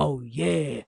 Oh yeah.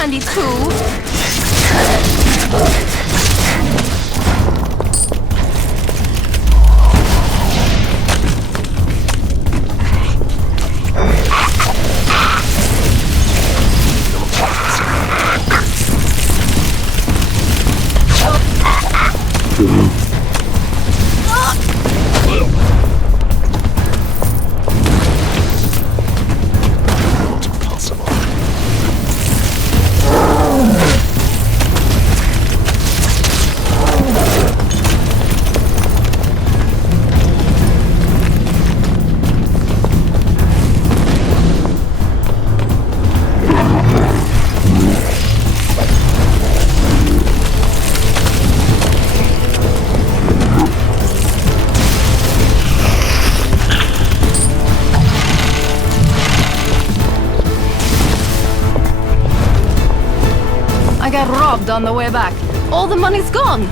Candy too. I got robbed on the way back. All the money's gone.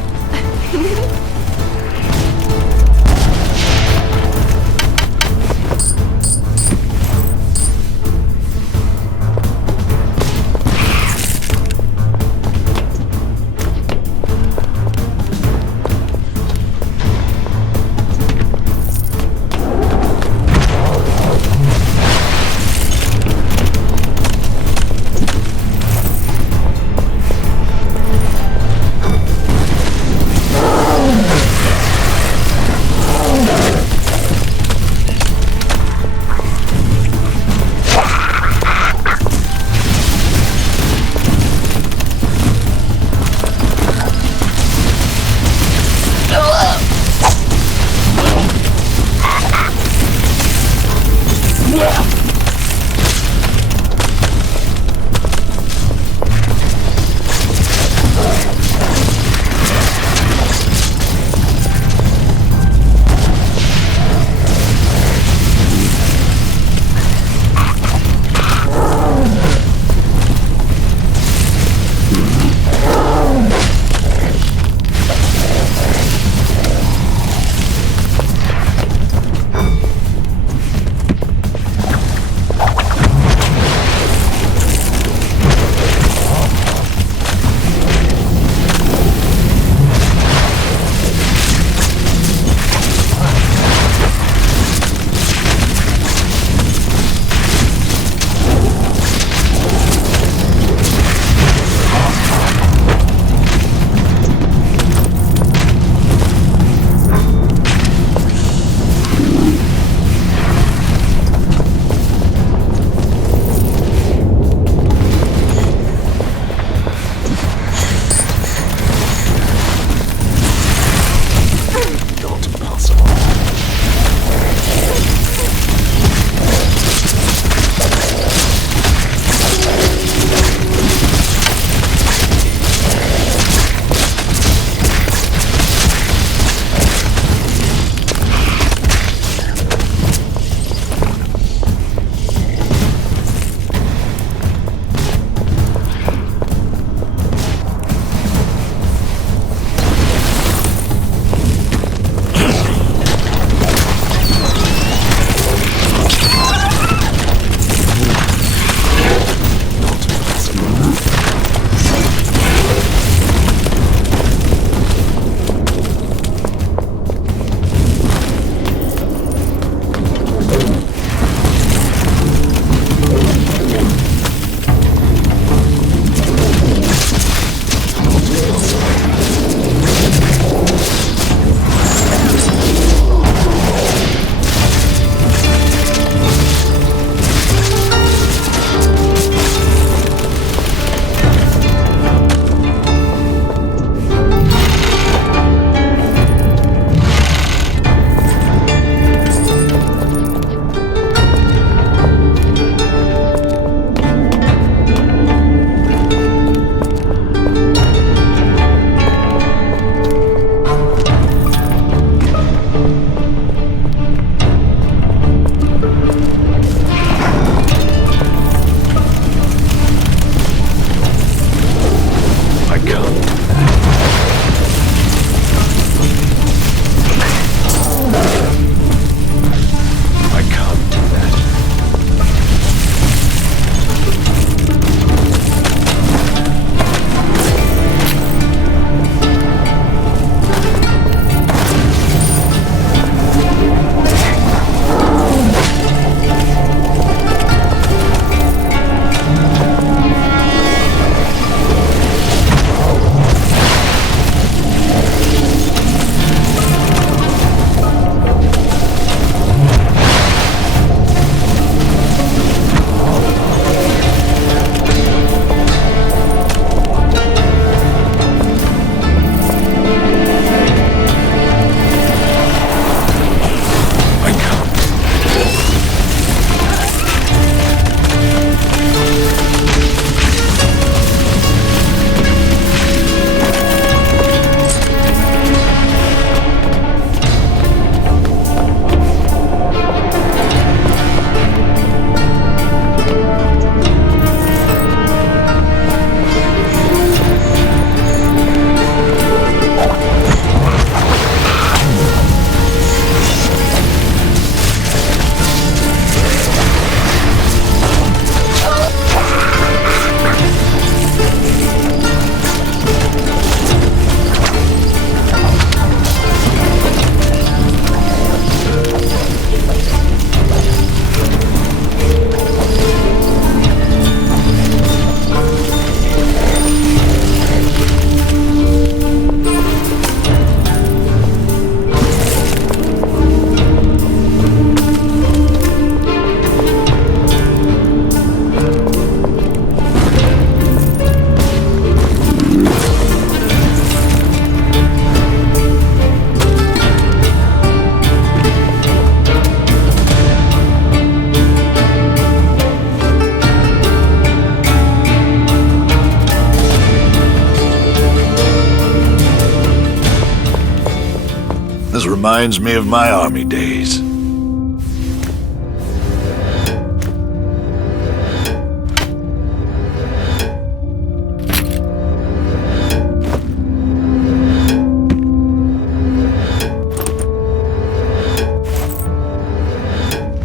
reminds me of my army days.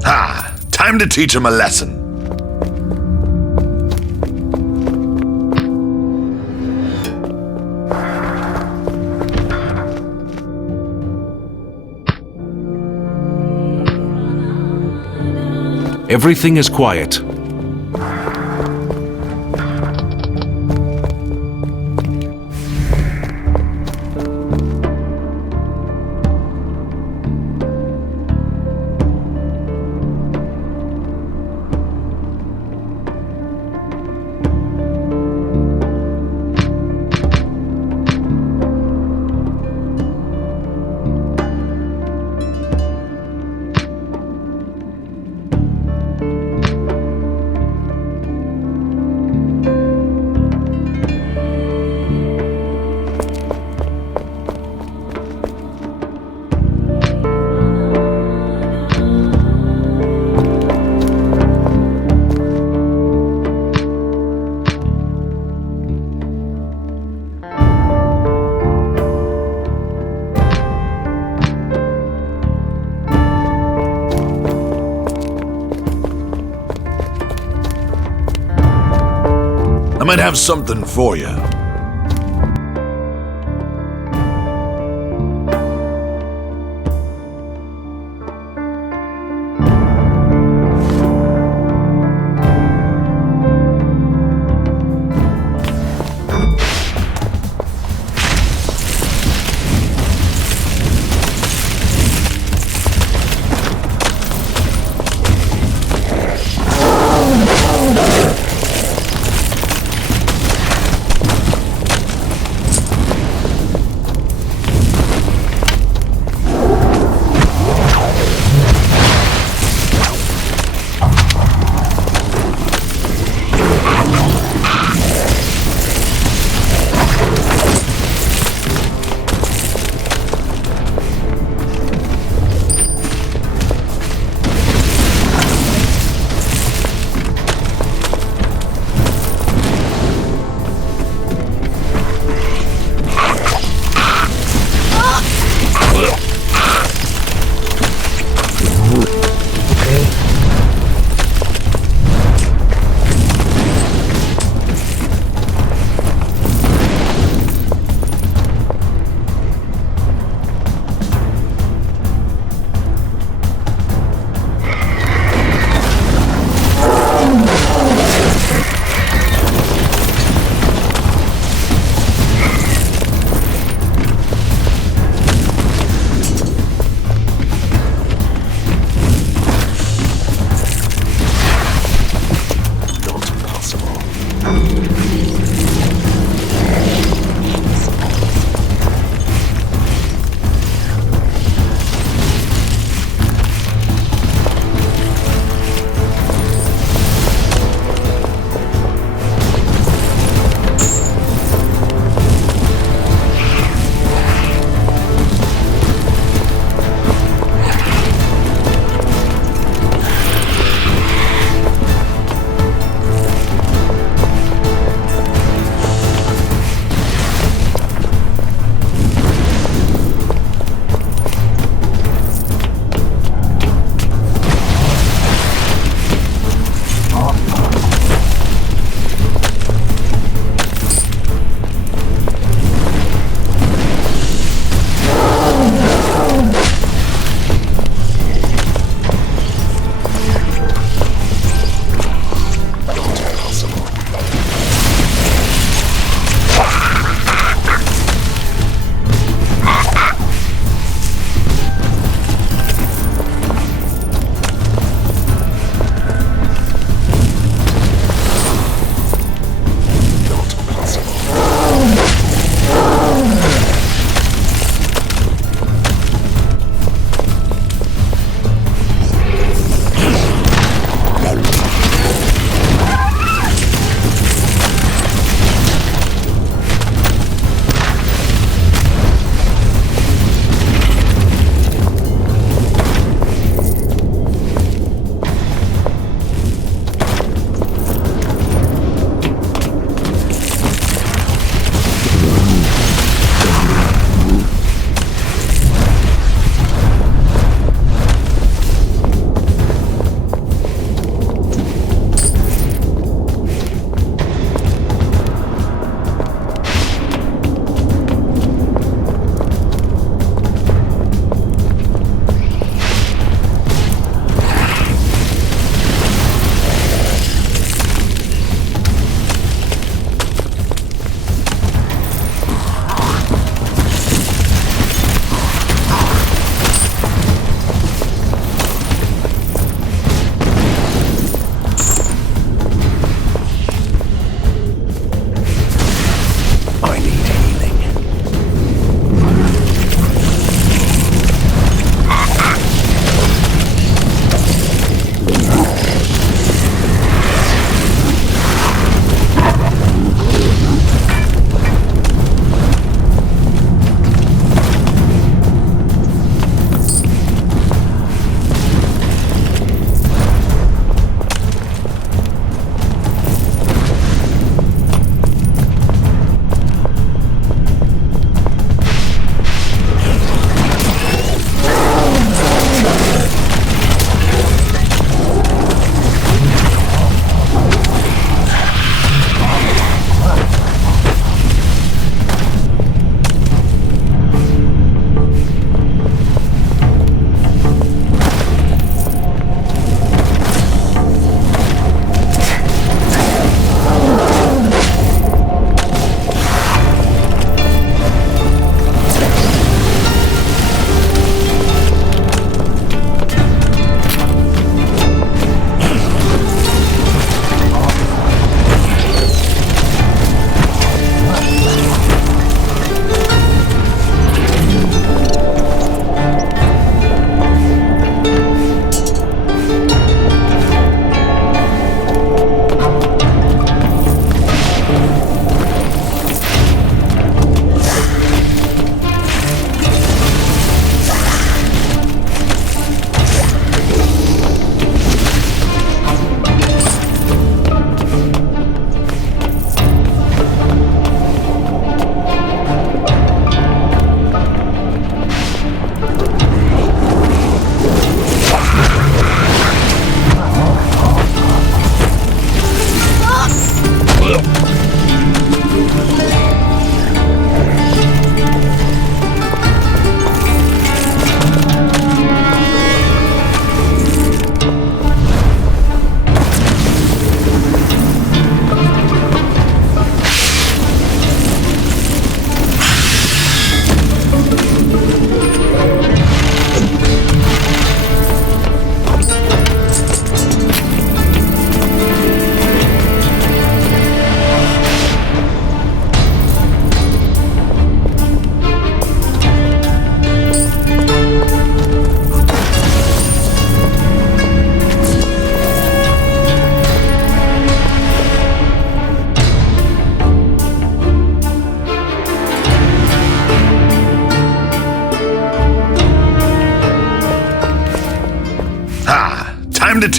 Ha! Time to teach him a lesson. Everything is quiet. I might have something for you.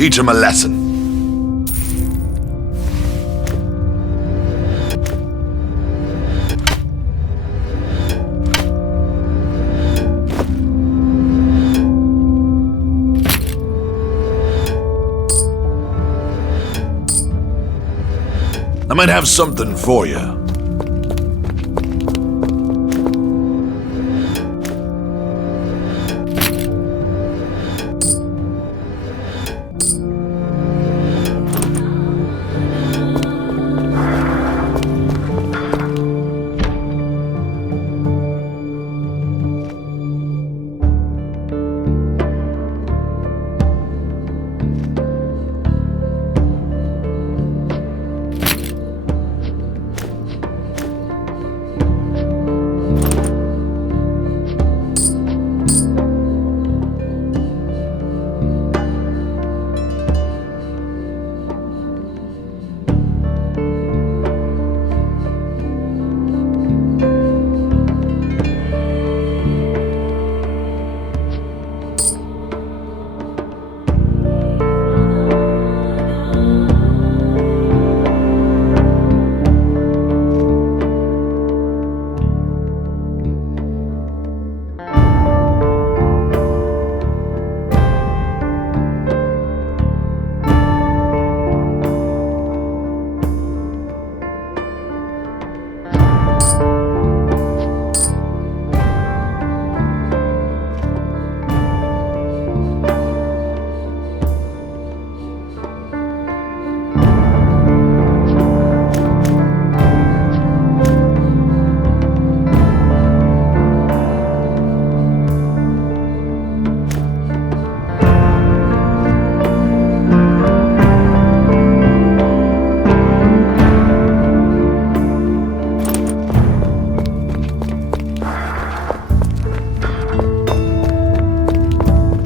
teach him a lesson. I might have something for you.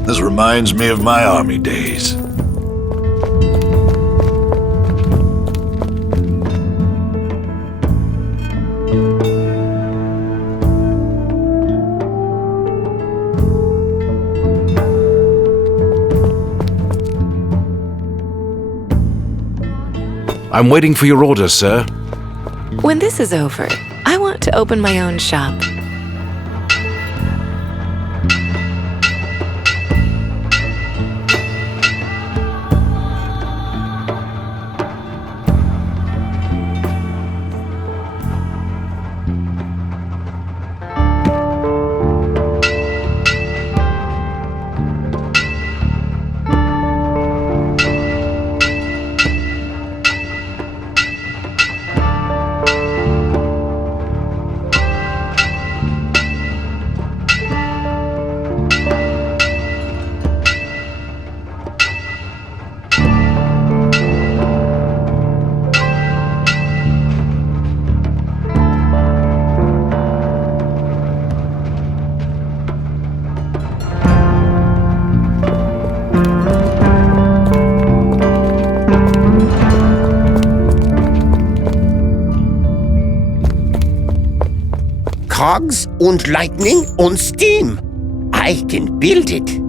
This reminds me of my army days. I'm waiting for your order, sir. When this is over, I want to open my own shop. Cogs und Lightning und Steam. I can build it.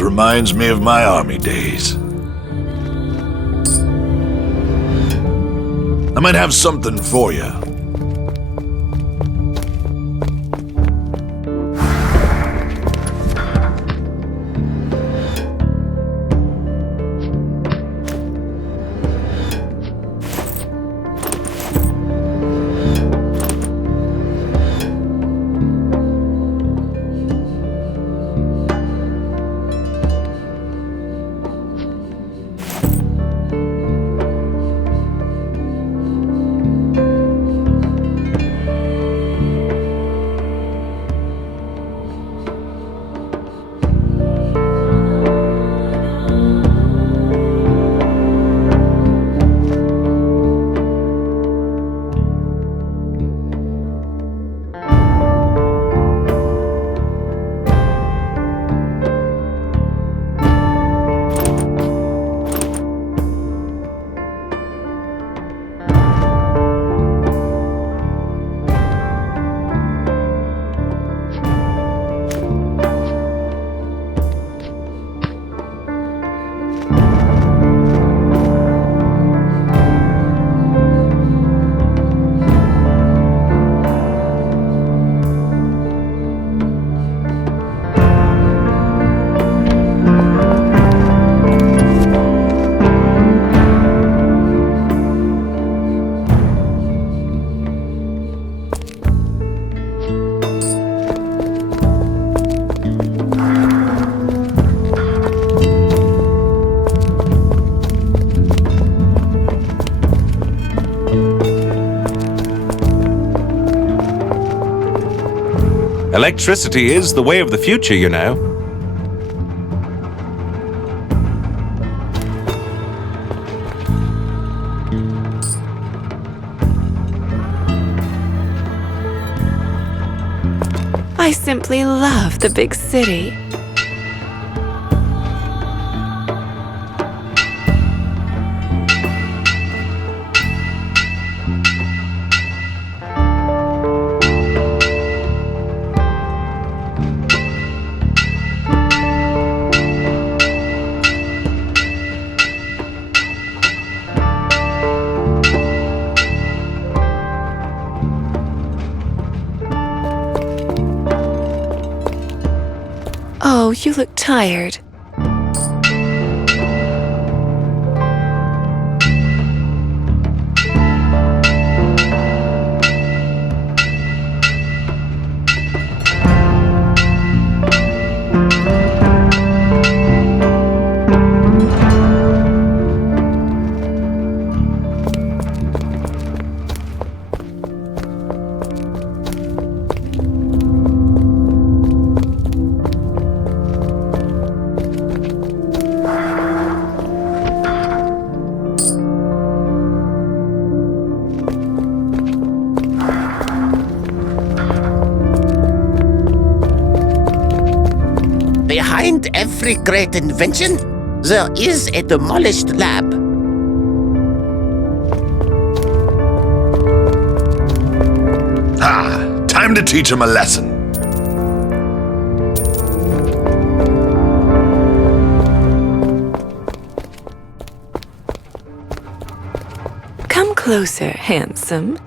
always reminds me of my army days. I might have something for you. Electricity is the way of the future, you know. I simply love the big city. Oh, you look tired. Behind every great invention, there is a demolished lab. Ah, time to teach him a lesson. Come closer, handsome.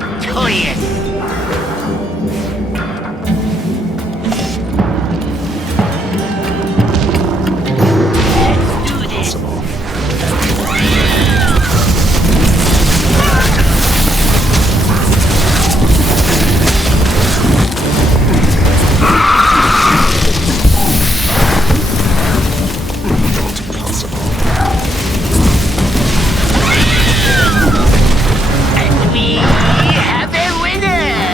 victorious. Let's do this. And we have a winner!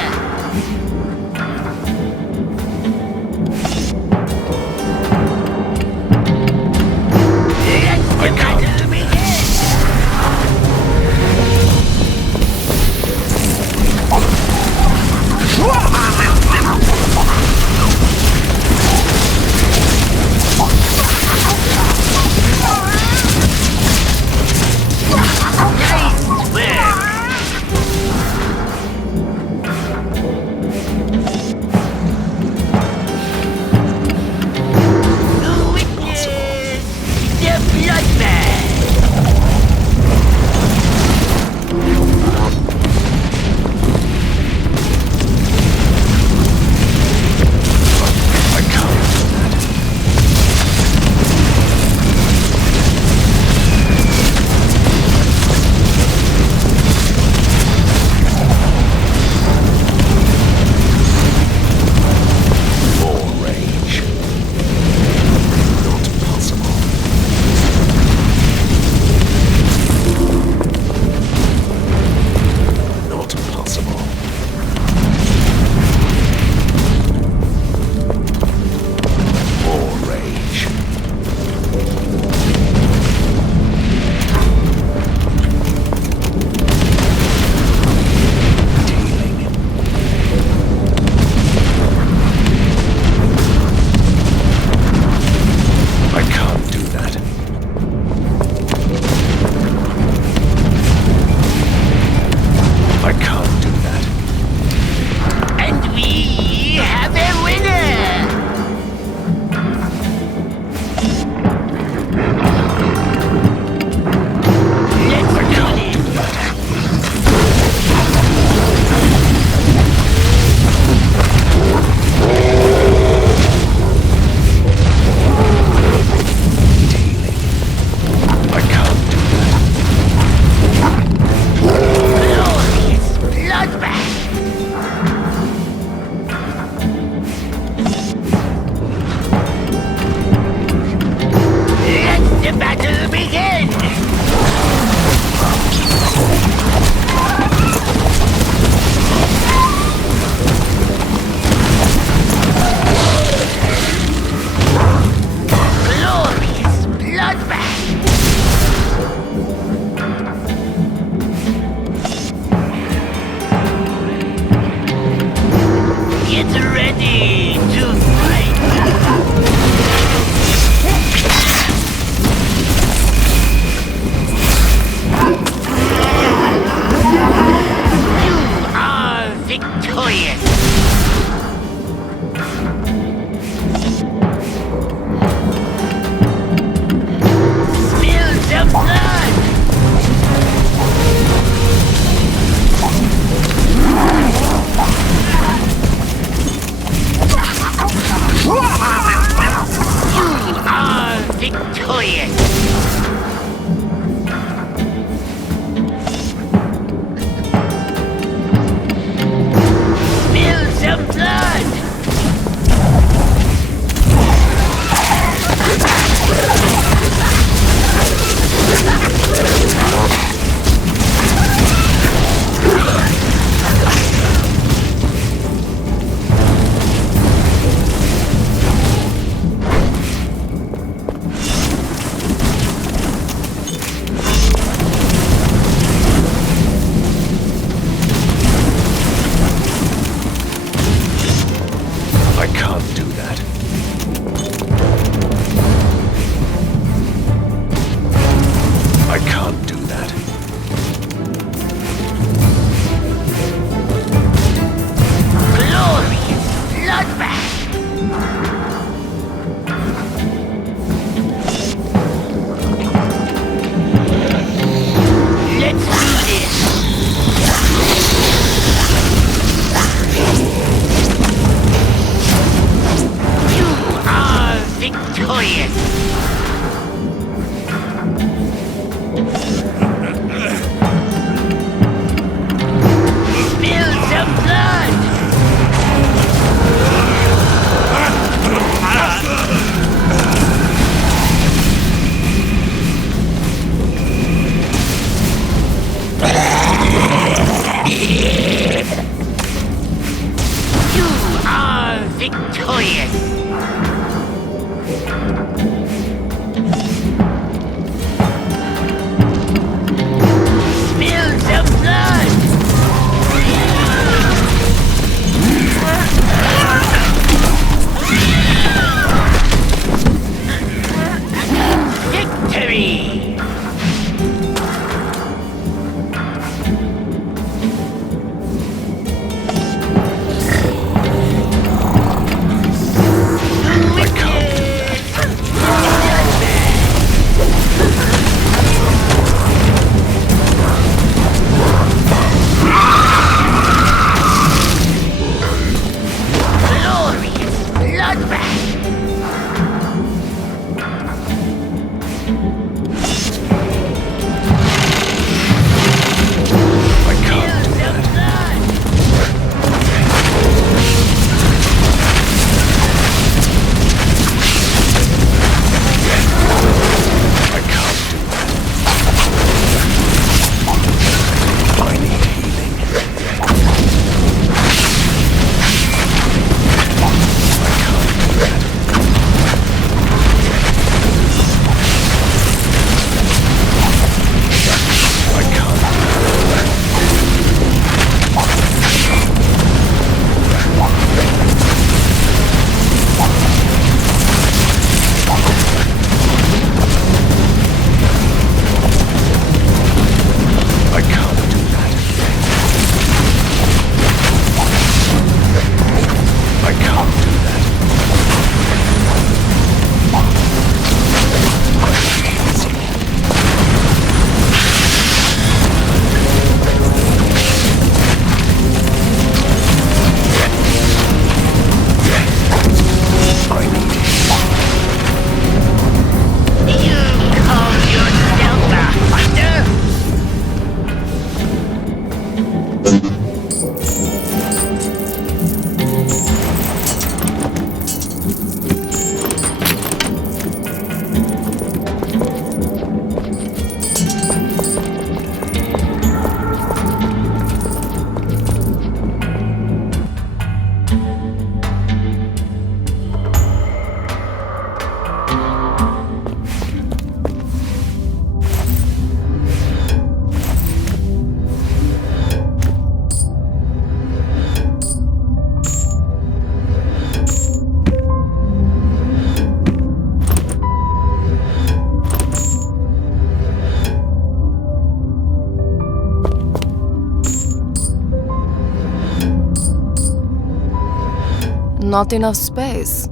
Not enough space.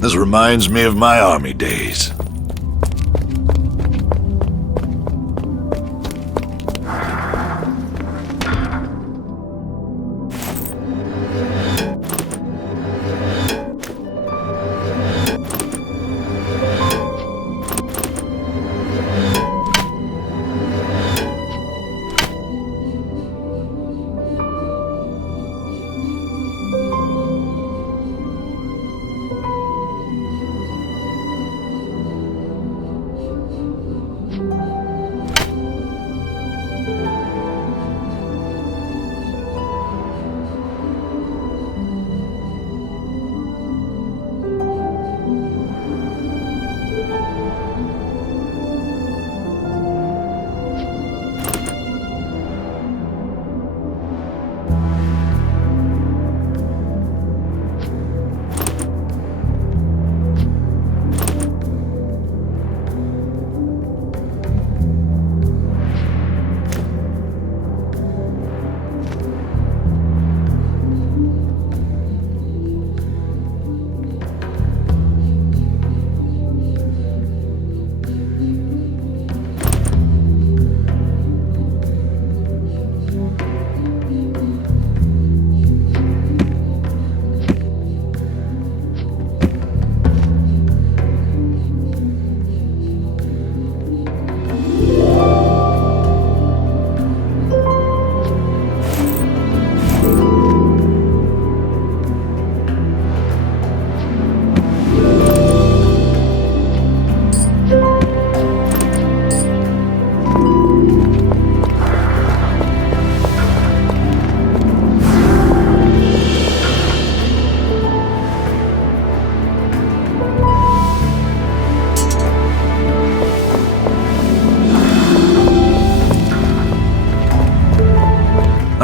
This reminds me of my army days.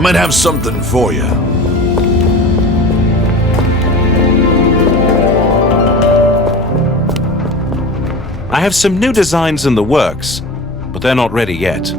I might have something for you. I have some new designs in the works, but they're not ready yet.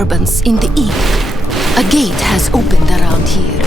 disturbance in the inn. A gate has opened around here.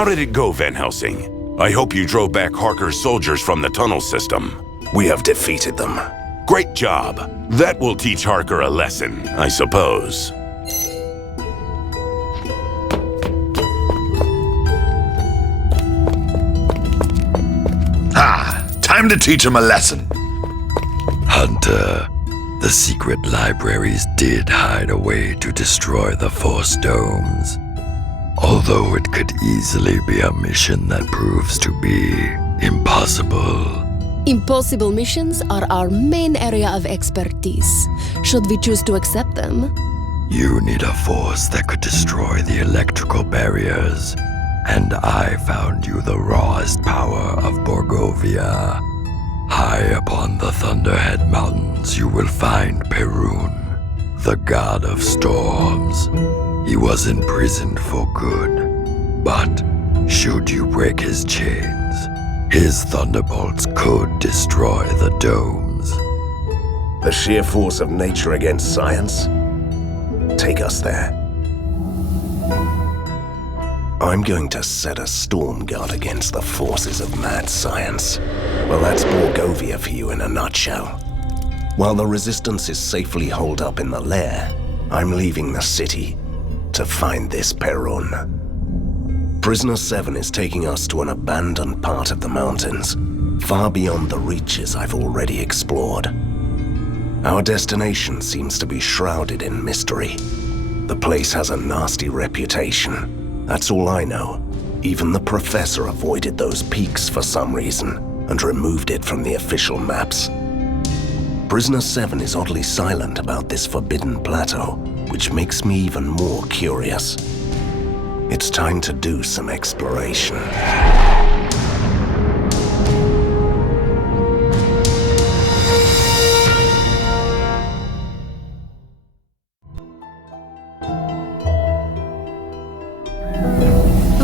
How did it go, Van Helsing? I hope you drove back Harker's soldiers from the tunnel system. We have defeated them. Great job. That will teach Harker a lesson, I suppose. Time to teach him a lesson. Hunter, the secret libraries did hide a way to destroy the Force Domes. Although it could easily be a mission that proves to be impossible. Impossible missions are our main area of expertise. Should we choose to accept them? You need a force that could destroy the electrical barriers. And I found you the rawest power of Borgovia. High upon the Thunderhead Mountains you will find Perun, the god of storms. He was imprisoned for good, but should you break his chains, his thunderbolts could destroy the domes. The sheer force of nature against science? Take us there. I'm going to set a storm guard against the forces of mad science. Well, that's Borgovia for you in a nutshell. While the resistance is safely holed up in the lair, I'm leaving the city to find this Perun. Prisoner 7 is taking us to an abandoned part of the mountains, far beyond the reaches I've already explored. Our destination seems to be shrouded in mystery. The place has a nasty reputation. That's all I know. Even the professor avoided those peaks for some reason and removed it from the official maps. Prisoner 7 is oddly silent about this forbidden plateau, which makes me even more curious. It's time to do some exploration.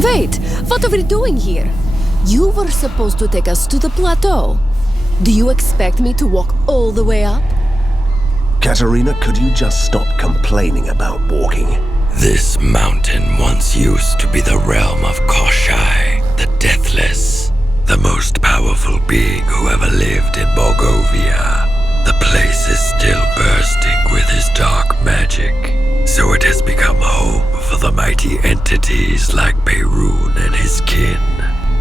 Wait, what are we doing here? You were supposed to take us to the plateau. Do you expect me to walk all the way up? Katerina, could you just stop complaining about walking? This mountain once used to be the realm of Koshai, the Deathless, the most powerful being who ever lived in Borgovia. The place is still bursting with his dark magic, so it has become home for the mighty entities like Perun and his kin.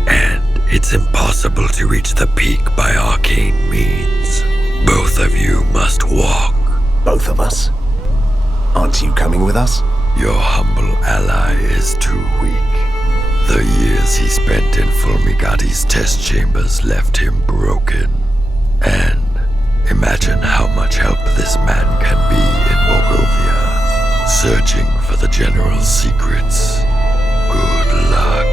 And it's impossible to reach the peak by arcane means. Both of you must walk. Both of us? Aren't you coming with us? Your humble ally is too weak. The years he spent in Fulmigati's test chambers left him broken. And imagine how much help this man can be in Borgovia, searching for the General's secrets. Good luck.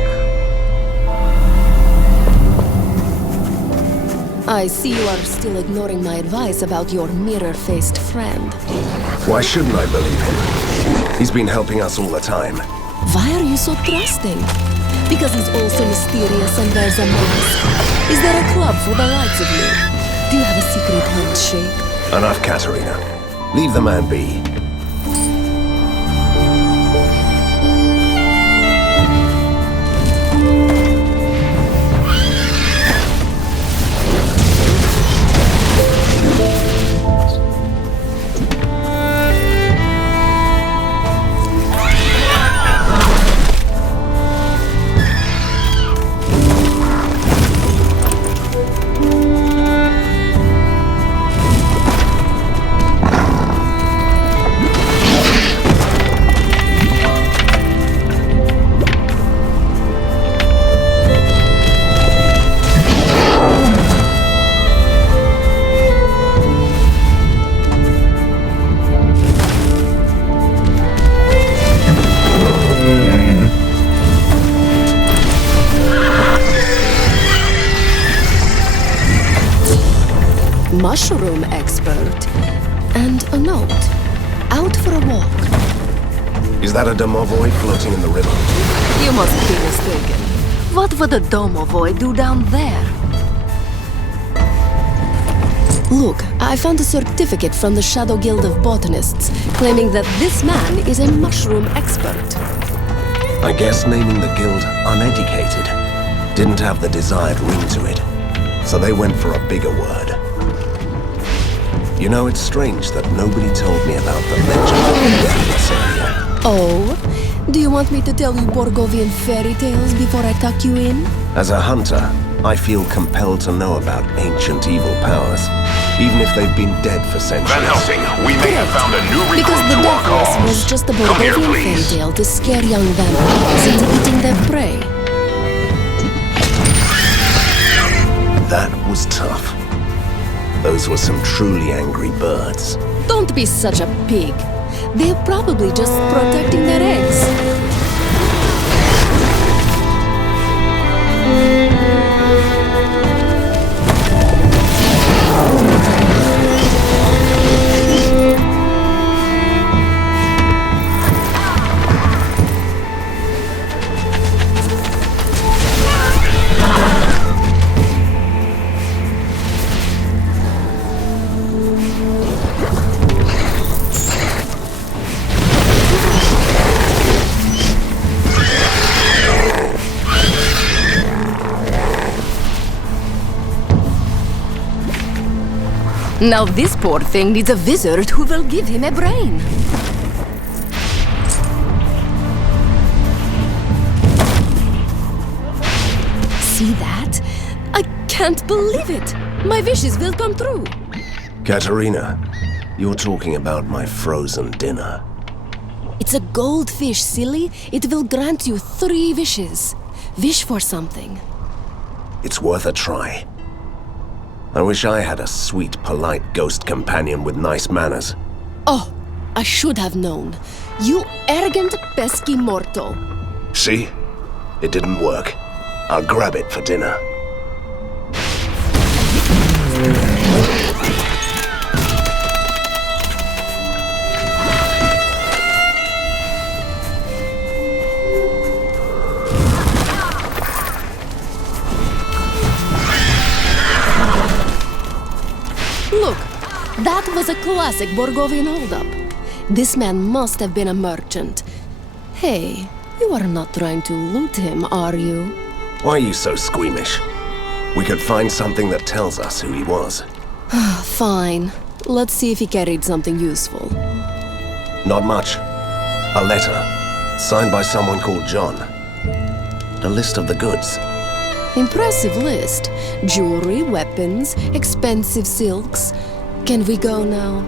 I see you are still ignoring my advice about your mirror-faced friend. Why shouldn't I believe him? He's been helping us all the time. Why are you so trusting? Because he's also mysterious and there's a mask. Is there a club for the likes of you? Do you have a secret handshake? Enough, Katerina. Leave the man be. Mushroom expert. And a note. Out for a walk. Is that a domovoi floating in the river? You must be mistaken. What would a domovoi do down there? Look, I found a certificate from the Shadow Guild of Botanists claiming that this man is a mushroom expert. I guess naming the guild Uneducated didn't have the desired ring to it, so they went for a bigger word. You know, it's strange that nobody told me about the legend of this area. Oh? Do you want me to tell you Borgovian fairy tales before I tuck you in? As a hunter, I feel compelled to know about ancient evil powers, even if they've been dead for centuries. Van Helsing, we may have found a new recruit Because the to our Deathless cause. was just a Come here, Borgovian fairy please. tale to scare young vampires into eating their prey. That was tough. Those were some truly angry birds. Don't be such a pig. They're probably just protecting their eggs. Now this poor thing needs a wizard who will give him a brain. See that? I can't believe it! My wishes will come true. Katerina, you're talking about my frozen dinner. It's a goldfish, silly. It will grant you 3 wishes. Wish for something. It's worth a try. I wish I had a sweet, polite ghost companion with nice manners. Oh, I should have known. You arrogant, pesky mortal. See? It didn't work. I'll grab it for dinner. Look, that was a classic Borgovian holdup. This man must have been a merchant. Hey, you are not trying to loot him, are you? Why are you so squeamish? We could find something that tells us who he was. Fine. Let's see if he carried something useful. Not much. A letter, signed by someone called John. A list of the goods. Impressive list. Jewelry, weapons, expensive silks. Can we go now?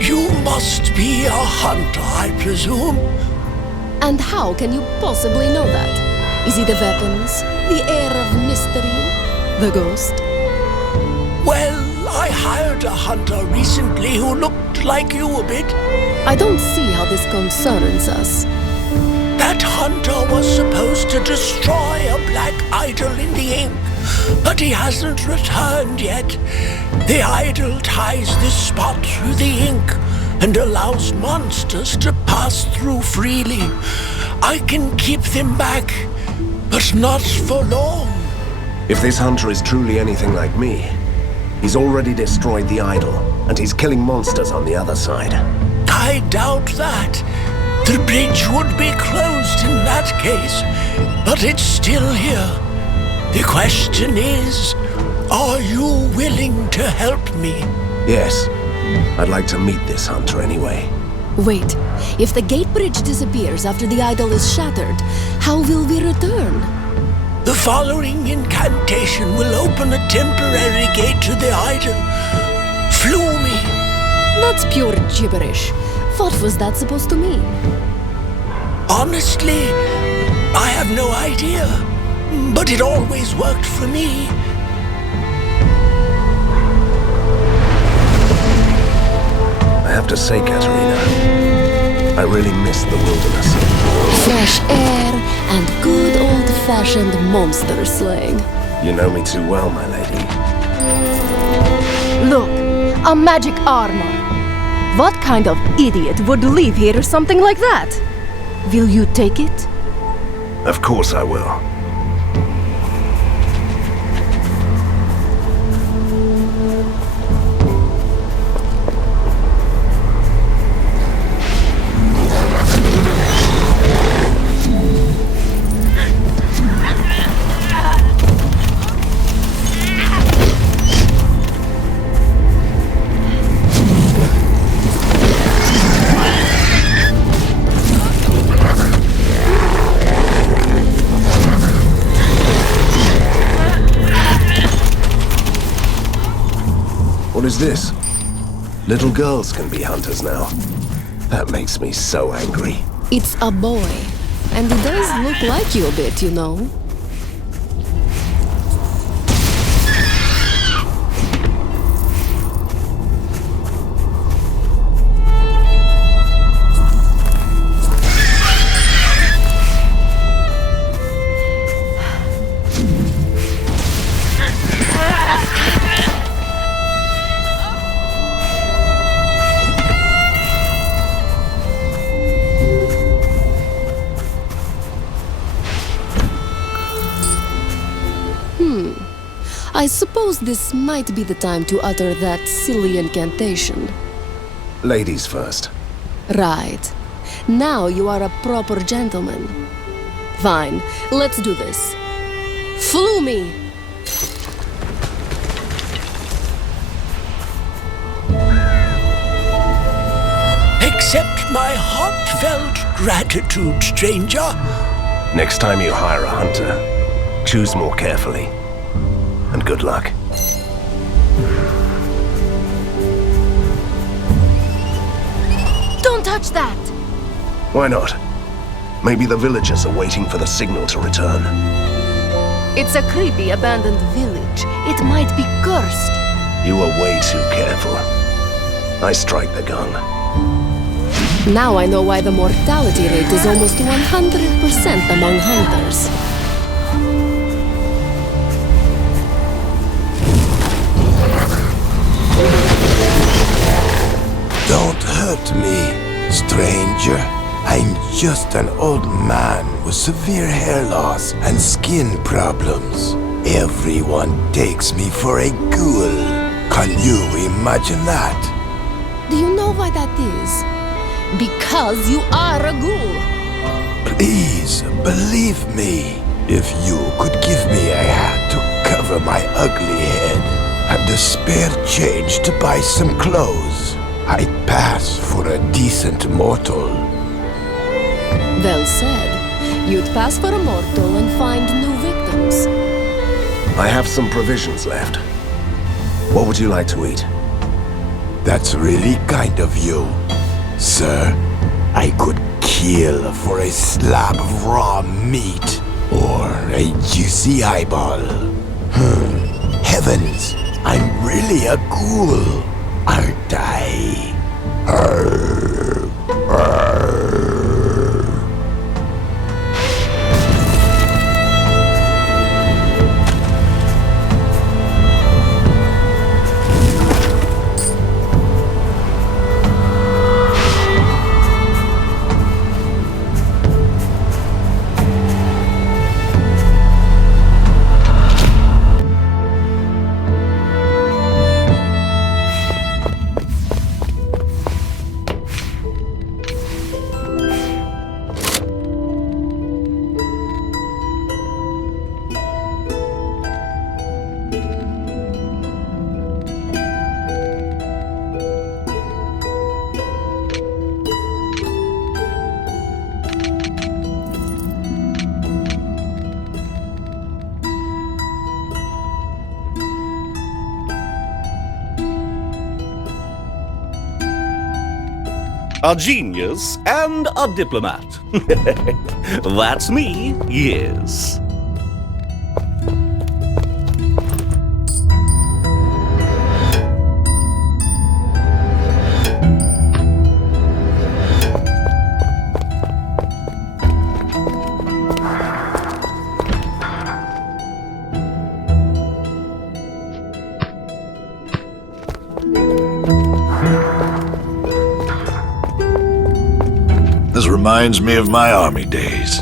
You must be a hunter, I presume. And how can you possibly know that? Is it the weapons? The air of mystery? The ghost? Well, I hired a hunter recently who looked like you a bit. I don't see how this concerns us. That hunter was supposed to destroy a black idol in the ink, but he hasn't returned yet. The idol ties this spot through the ink and allows monsters to pass through freely. I can keep them back, but not for long. If this hunter is truly anything like me, he's already destroyed the idol, and he's killing monsters on the other side. I doubt that. The bridge would be closed in that case, but it's still here. The question is, are you willing to help me? Yes. I'd like to meet this hunter anyway. Wait, if the gate bridge disappears after the idol is shattered, how will we return? The following incantation will open a temporary gate to the idol. Flew me. That's pure gibberish. What was that supposed to mean? Honestly, I have no idea. But it always worked for me. I have to say, Katerina, I really miss the wilderness. Fresh air and good old-fashioned monster slaying. You know me too well, my lady. Look, a magic armor. What kind of idiot would leave here something like that? Will you take it? Of course I will. What is this? Little girls can be hunters now. That makes me so angry. It's a boy. And he does look like you a bit, you know. I suppose this might be the time to utter that silly incantation. Ladies first. Right. Now you are a proper gentleman. Fine, let's do this. Flew me! Accept my heartfelt gratitude, stranger. Next time you hire a hunter, choose more carefully. And good luck. Don't touch that! Why not? Maybe the villagers are waiting for the signal to return. It's a creepy abandoned village. It might be cursed. You are way too careful. I strike the gun. Now I know why the mortality rate is almost 100% among hunters. Don't hurt me, stranger. I'm just an old man with severe hair loss and skin problems. Everyone takes me for a ghoul. Can you imagine that? Do you know why that is? Because you are a ghoul. Please, believe me. If you could give me a hat to cover my ugly head and the spare change to buy some clothes, I'd pass for a decent mortal. Well said. You'd pass for a mortal and find new victims. I have some provisions left. What would you like to eat? That's really kind of you, sir. I could kill for a slab of raw meat or a juicy eyeball. Heavens, I'm really a ghoul, aren't I? Arr, arr. a genius, and a diplomat. That's me, yes. This reminds me of my army days.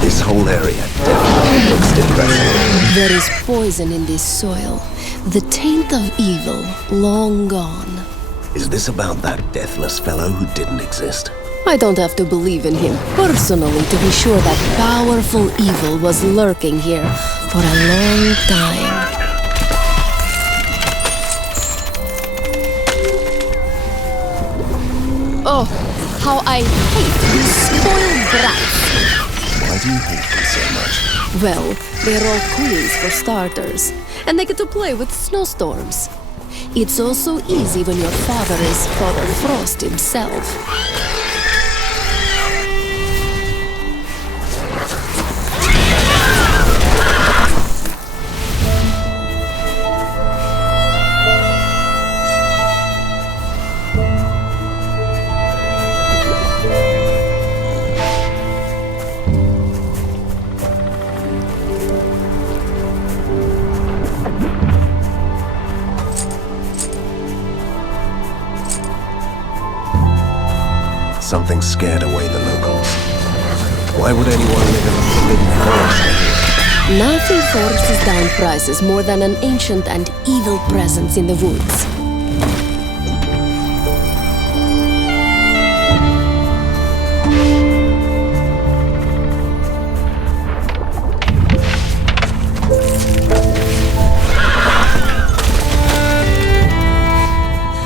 This whole area definitely looks depressing. There is poison in this soil, the taint of evil, long gone. Is this about that deathless fellow who didn't exist? I don't have to believe in him personally to be sure that powerful evil was lurking here for a long time. Oh, how I hate these spoiled brats! Why do you hate them so much? Well, they're all queens for starters, and they get to play with snowstorms. It's all so easy when your father is Father Frost himself. Something scared away the locals. Why would anyone live in a forbidden forest? Nothing forces down prices more than an ancient and evil presence in the woods.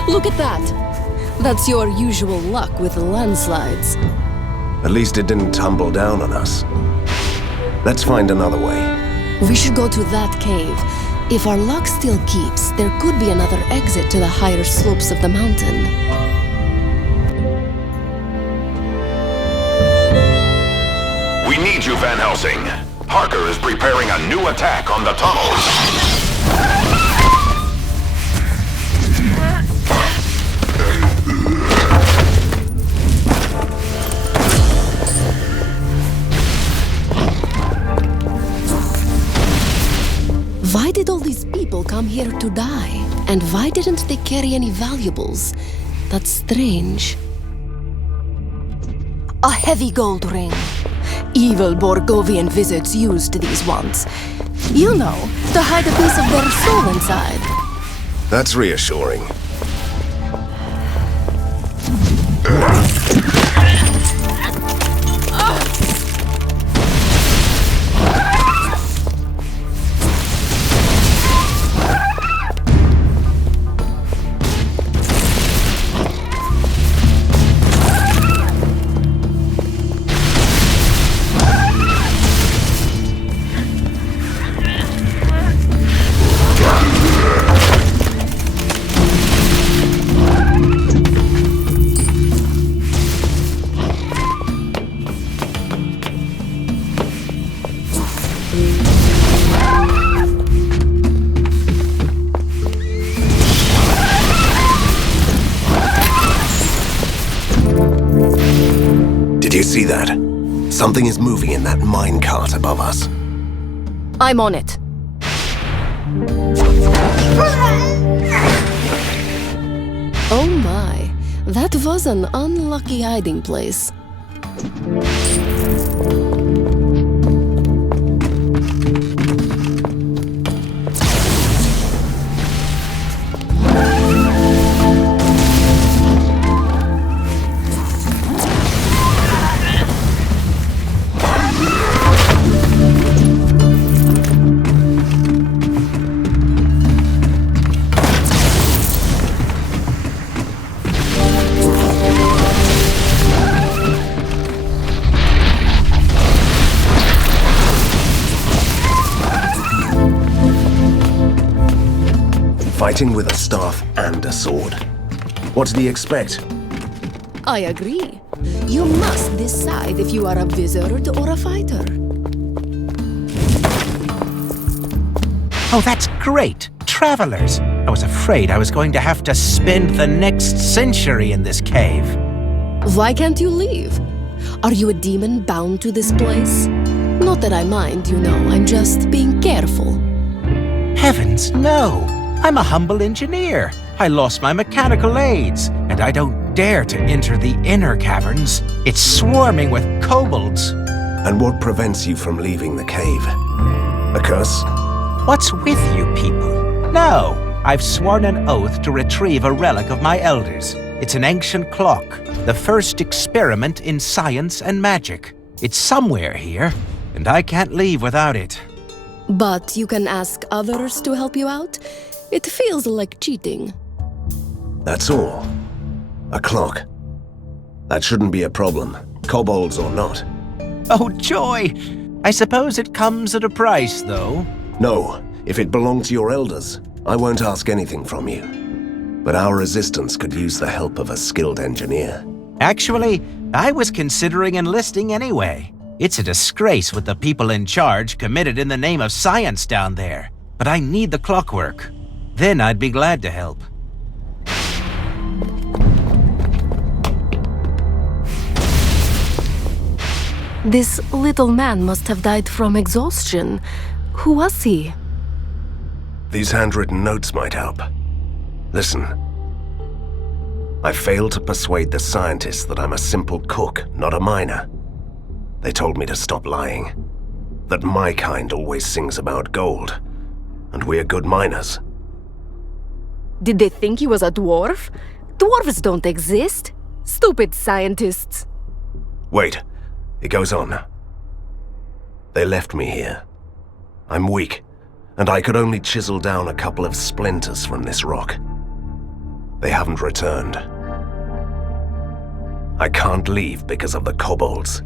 Look at that! That's your usual luck with landslides. At least it didn't tumble down on us. Let's find another way. We should go to that cave. If our luck still keeps, there could be another exit to the higher slopes of the mountain. We need you, Van Helsing. Harker is preparing a new attack on the tunnels. Why did all these people come here to die? And why didn't they carry any valuables? That's strange. A heavy gold ring. Evil Borgovian wizards used these once. You know, to hide a piece of their soul inside. That's reassuring. Did you see that? Something is moving in that minecart above us. I'm on it. Oh my, that was an unlucky hiding place. fighting with a staff and a sword. What did he expect? I agree. You must decide if you are a wizard or a fighter. Oh, that's great! Travelers! I was afraid I was going to have to spend the next century in this cave. Why can't you leave? Are you a demon bound to this place? Not that I mind, you know, I'm just being careful. Heavens, no! I'm a humble engineer. I lost my mechanical aids, and I don't dare to enter the inner caverns. It's swarming with kobolds. And what prevents you from leaving the cave? A curse? What's with you people? No, I've sworn an oath to retrieve a relic of my elders. It's an ancient clock, the first experiment in science and magic. It's somewhere here, and I can't leave without it. But you can ask others to help you out? It feels like cheating. That's all. A clock. That shouldn't be a problem, kobolds or not. Oh, joy! I suppose it comes at a price, though. No, if it belonged to your elders, I won't ask anything from you. But our resistance could use the help of a skilled engineer. Actually, I was considering enlisting anyway. It's a disgrace what the people in charge committed in the name of science down there. But I need the clockwork. Then I'd be glad to help. This little man must have died from exhaustion. Who was he? These handwritten notes might help. Listen. I failed to persuade the scientists that I'm a simple cook, not a miner. They told me to stop lying. That my kind always sings about gold. And we're good miners. Did they think he was a dwarf? Dwarves don't exist. Stupid scientists. Wait. It goes on. They left me here. I'm weak, and I could only chisel down a couple of splinters from this rock. They haven't returned. I can't leave because of the kobolds.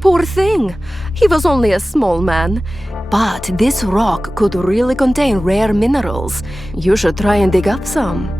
Poor thing. He was only a small man. But this rock could really contain rare minerals. You should try and dig up some.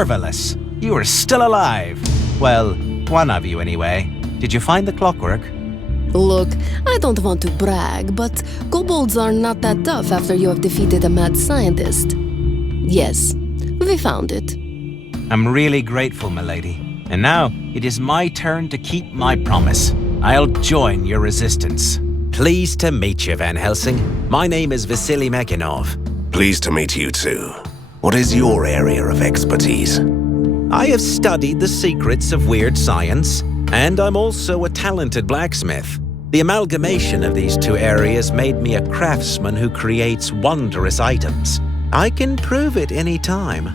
Marvelous! You are still alive. Well, one of you anyway. Did you find the clockwork? Look, I don't want to brag, but kobolds are not that tough after you have defeated a mad scientist. Yes, we found it. I'm really grateful, milady. And now, it is my turn to keep my promise. I'll join your resistance. Pleased to meet you, Van Helsing. My name is Vasily Makinov. Pleased to meet you too. What is your area of expertise? I have studied the secrets of weird science, and I'm also a talented blacksmith. The amalgamation of these two areas made me a craftsman who creates wondrous items. I can prove it any time.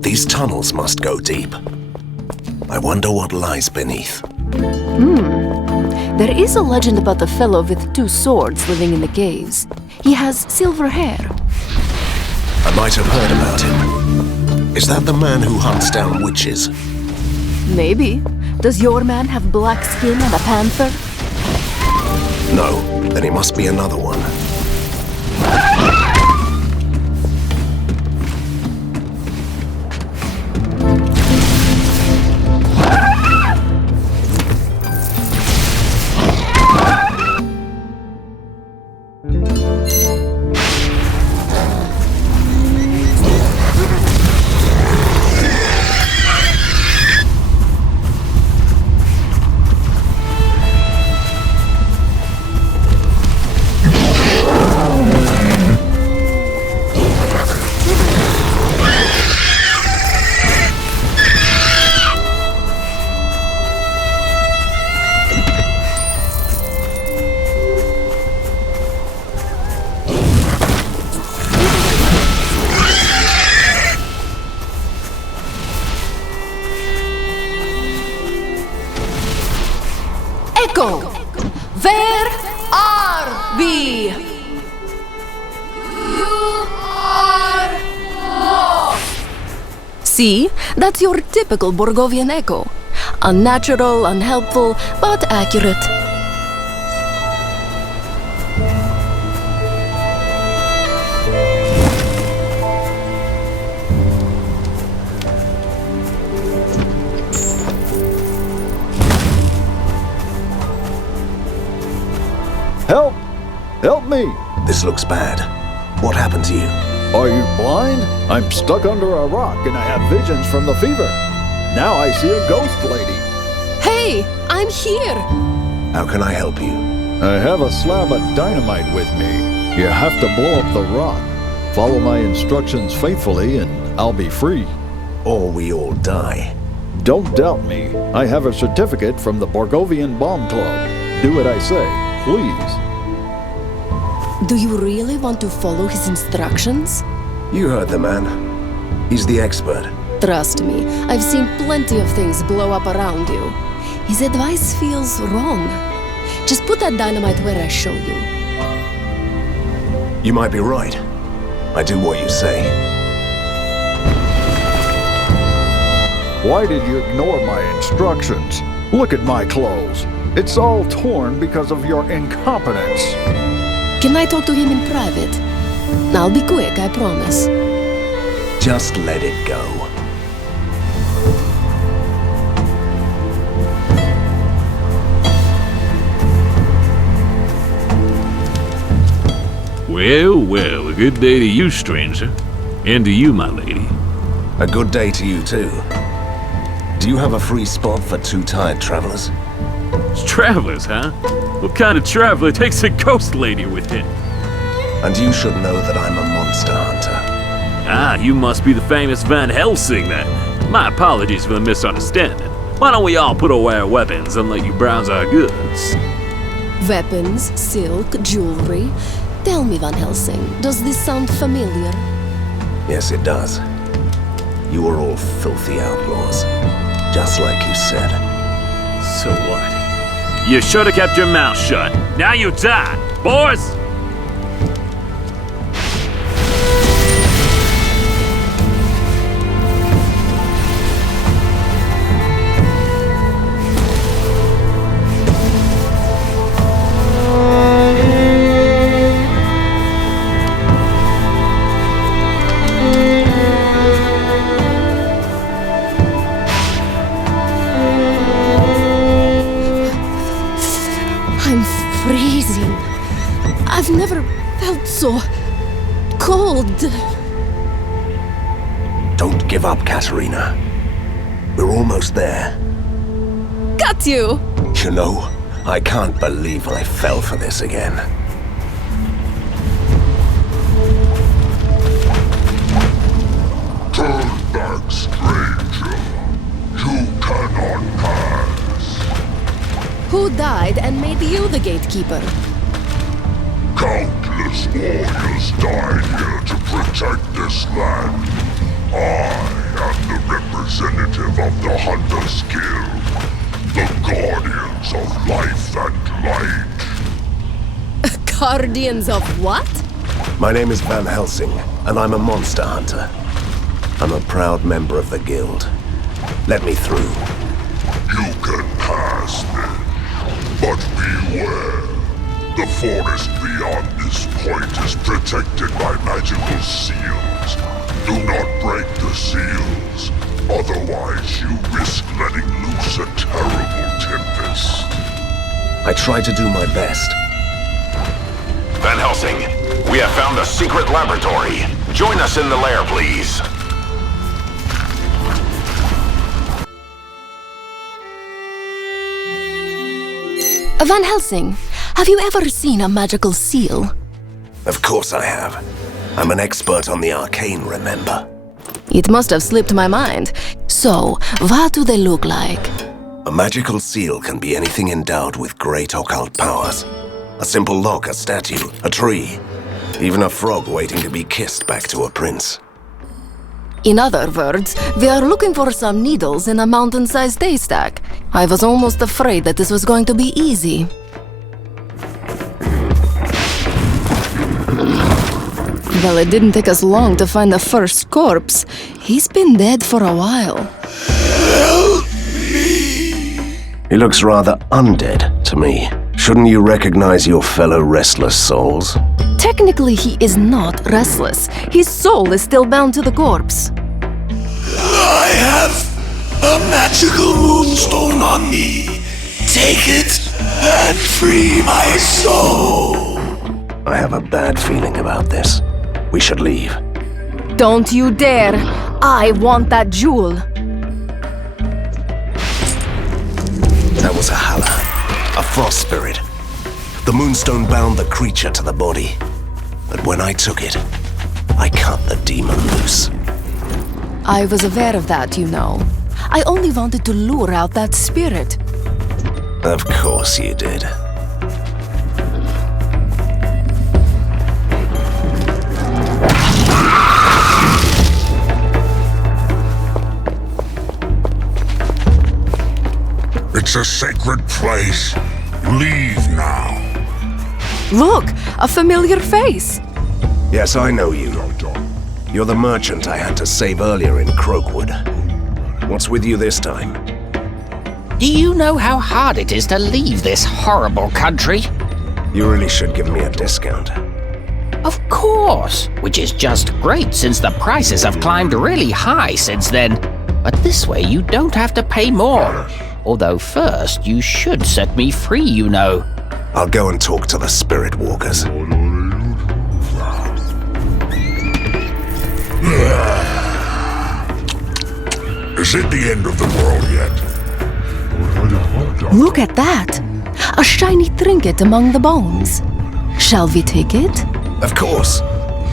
These tunnels must go deep. I wonder what lies beneath. There is a legend about a fellow with 2 swords living in the caves. He has silver hair. I might have heard about him. Is that the man who hunts down witches? Maybe. Does your man have black skin and a panther? No, then he must be another one. Echo! Where are we? You are lost. See? That's your typical Borgovian echo. Unnatural, unhelpful, but accurate. Help! Help me! This looks bad. What happened to you? Are you blind? I'm stuck under a rock and I have visions from the fever. Now I see a ghost lady. Hey, I'm here! How can I help you? I have a slab of dynamite with me. You have to blow up the rock. Follow my instructions faithfully and I'll be free. Or we all die. Don't doubt me. I have a certificate from the Borgovian Bomb Club. Do what I say, please. Do you really want to follow his instructions? You heard the man. He's the expert. Trust me, I've seen plenty of things blow up around you. His advice feels wrong. Just put that dynamite where I show you. You might be right. I do what you say. Why did you ignore my instructions? Look at my clothes. It's all torn because of your incompetence. Can I talk to him in private? I'll be quick, I promise. Just let it go. Well, well, a good day to you, stranger. And to you, my lady. A good day to you, too. Do you have a free spot for 2 tired travelers? Travelers, huh? What kind of traveler takes a ghost lady with him? And you should know that I'm a monster hunter. Ah, you must be the famous Van Helsing, then. My apologies for the misunderstanding. Why don't we all put away our weapons and let you browse our goods? Weapons, silk, jewelry. Tell me, Van Helsing, does this sound familiar? Yes, it does. You are all filthy outlaws. Just like you said. So what? You should have kept your mouth shut. Now you die, boys! I've never felt so cold. Don't give up, Katerina. We're almost there. Got you! You know, I can't believe I fell for this again. Turn back, stranger. You cannot pass. Who died and made you the gatekeeper? Countless warriors died here to protect this land. I am the representative of the Hunter's Guild, the guardians of life and Guardians of what? My name is Van Helsing, and I'm a monster hunter. I'm a proud member of the guild. Let me through. You can pass then, but beware. The forest beyond this point is protected by magical seals. Do not break the seals, otherwise you risk letting loose a terrible tempest. I try to do my best. Van Helsing, we have found a secret laboratory. Join us in the lair, please. Van Helsing, have you ever seen a magical seal? Of course I have. I'm an expert on the arcane, remember? It must have slipped my mind. So, what do they look like? A magical seal can be anything endowed with great occult powers. A simple lock, a statue, a tree, even a frog waiting to be kissed back to a prince. In other words, we are looking for some needles in a mountain-sized haystack. I was almost afraid that this was going to be easy. Well, it didn't take us long to find the first corpse. He's been dead for a while. He looks rather undead to me. Shouldn't you recognize your fellow restless souls? Technically, he is not restless. His soul is still bound to the corpse. I have a magical moonstone on me. Take it and free my soul. I have a bad feeling about this. We should leave. Don't you dare! I want that jewel! That was a Hala, a frost spirit. The moonstone bound the creature to the body. But when I took it, I cut the demon loose. I was aware of that, you know. I only wanted to lure out that spirit. Of course you did. It's a sacred place. Leave now. Look, a familiar face. Yes, I know you. You're the merchant I had to save earlier in Croakwood. What's with you this time? Do you know how hard it is to leave this horrible country? You really should give me a discount. Of course, which is just great since the prices have climbed really high since then. But this way you don't have to pay more. Although first, you should set me free, you know. I'll go and talk to the spirit walkers. Is it the end of the world yet? Look at that! A shiny trinket among the bones. Shall we take it? Of course.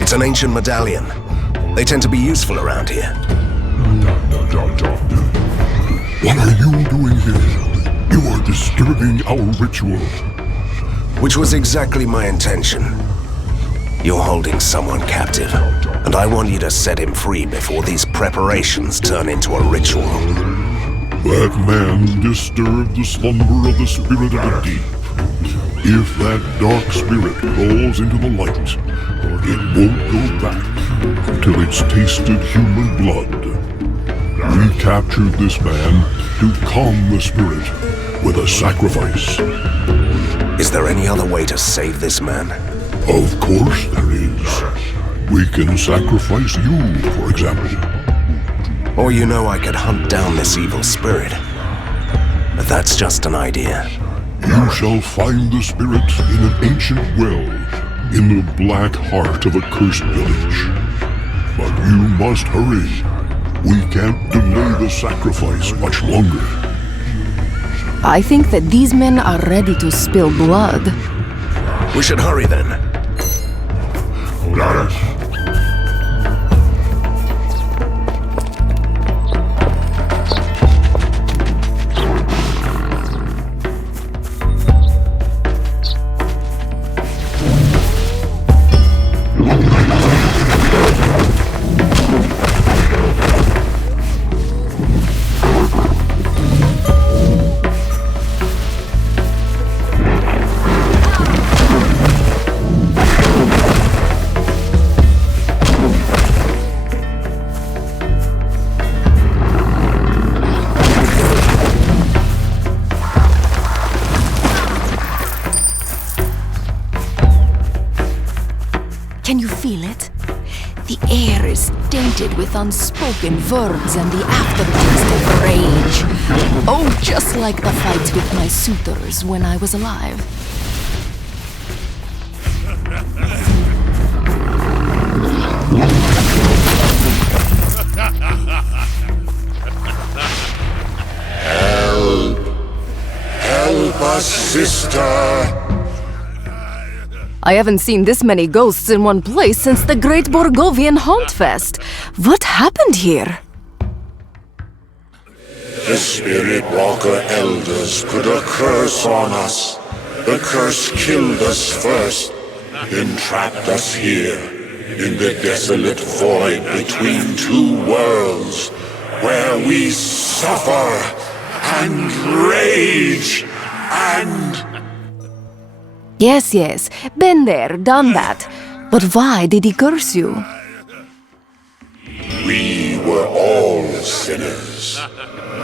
It's an ancient medallion. They tend to be useful around here. What are you doing here? You are disturbing our ritual. Which was exactly my intention. You're holding someone captive, and I want you to set him free before these preparations turn into a ritual. That man disturbed the slumber of the spirit of the deep. If that dark spirit crawls into the light, it won't go back till it's tasted human blood. We captured this man to calm the spirit with a sacrifice. Is there any other way to save this man? Of course there is. We can sacrifice you, for example. Or you know I could hunt down this evil spirit. But that's just an idea. You shall find the spirit in an ancient well in the black heart of a cursed village. But you must hurry. We can't delay the sacrifice much longer. I think that these men are ready to spill blood. We should hurry then. Got it. tainted with unspoken words and the aftertaste of rage. Oh, just like the fights with my suitors when I was alive. Help us, sister! I haven't seen this many ghosts in one place since the Great Borgovian Haunt Fest. What happened here? The Spirit Walker Elders put a curse on us. The curse killed us first, then trapped us here, in the desolate void between two worlds, where we suffer and rage and... Yes, been there, done that. But why did he curse you? We were all sinners,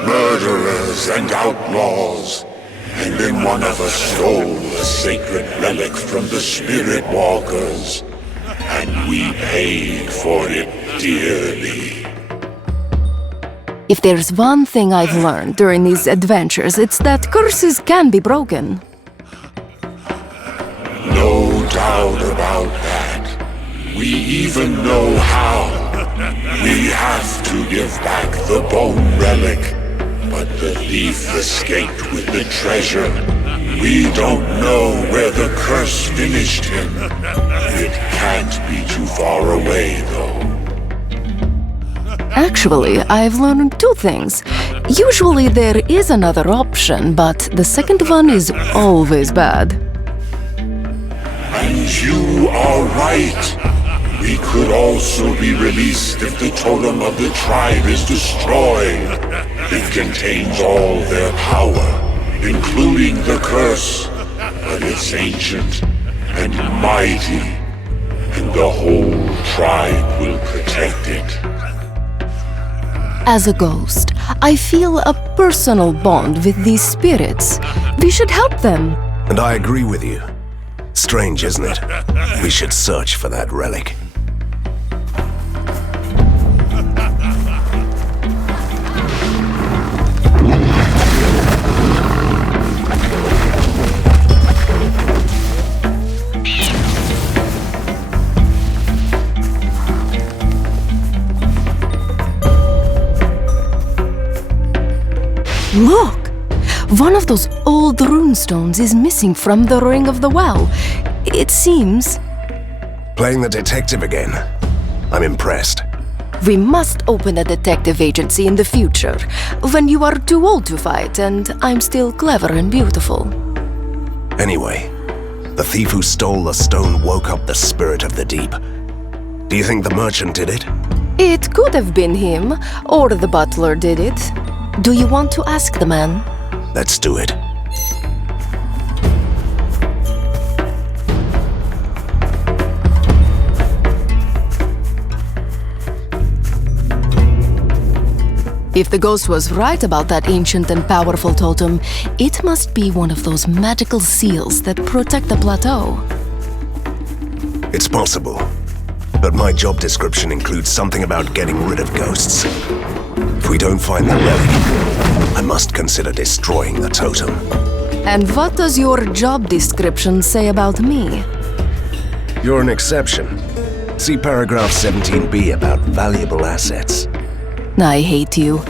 murderers and outlaws, and then one of us stole a sacred relic from the Spirit Walkers, and we paid for it dearly. If there's one thing I've learned during these adventures, it's that curses can be broken. No doubt about that. We even know how. We have to give back the bone relic, but the thief escaped with the treasure. We don't know where the curse finished him. It can't be too far away, though. Actually, I've learned two things. Usually there is another option, but the second one is always bad. And you are right. We could also be released if the totem of the tribe is destroyed. It contains all their power, including the curse. But it's ancient and mighty, and the whole tribe will protect it. As a ghost, I feel a personal bond with these spirits. We should help them. And I agree with you. Strange, isn't it? We should search for that relic. Look! One of those old runestones is missing from the ring of the well. It seems... Playing the detective again. I'm impressed. We must open a detective agency in the future, when you are too old to fight and I'm still clever and beautiful. Anyway, the thief who stole the stone woke up the spirit of the deep. Do you think the merchant did it? It could have been him, or the butler did it. Do you want to ask the man? Let's do it. If the ghost was right about that ancient and powerful totem, it must be one of those magical seals that protect the plateau. It's possible. But my job description includes something about getting rid of ghosts. If we don't find the relic, I must consider destroying the totem. And what does your job description say about me? You're an exception. See paragraph 17b about valuable assets. I hate you.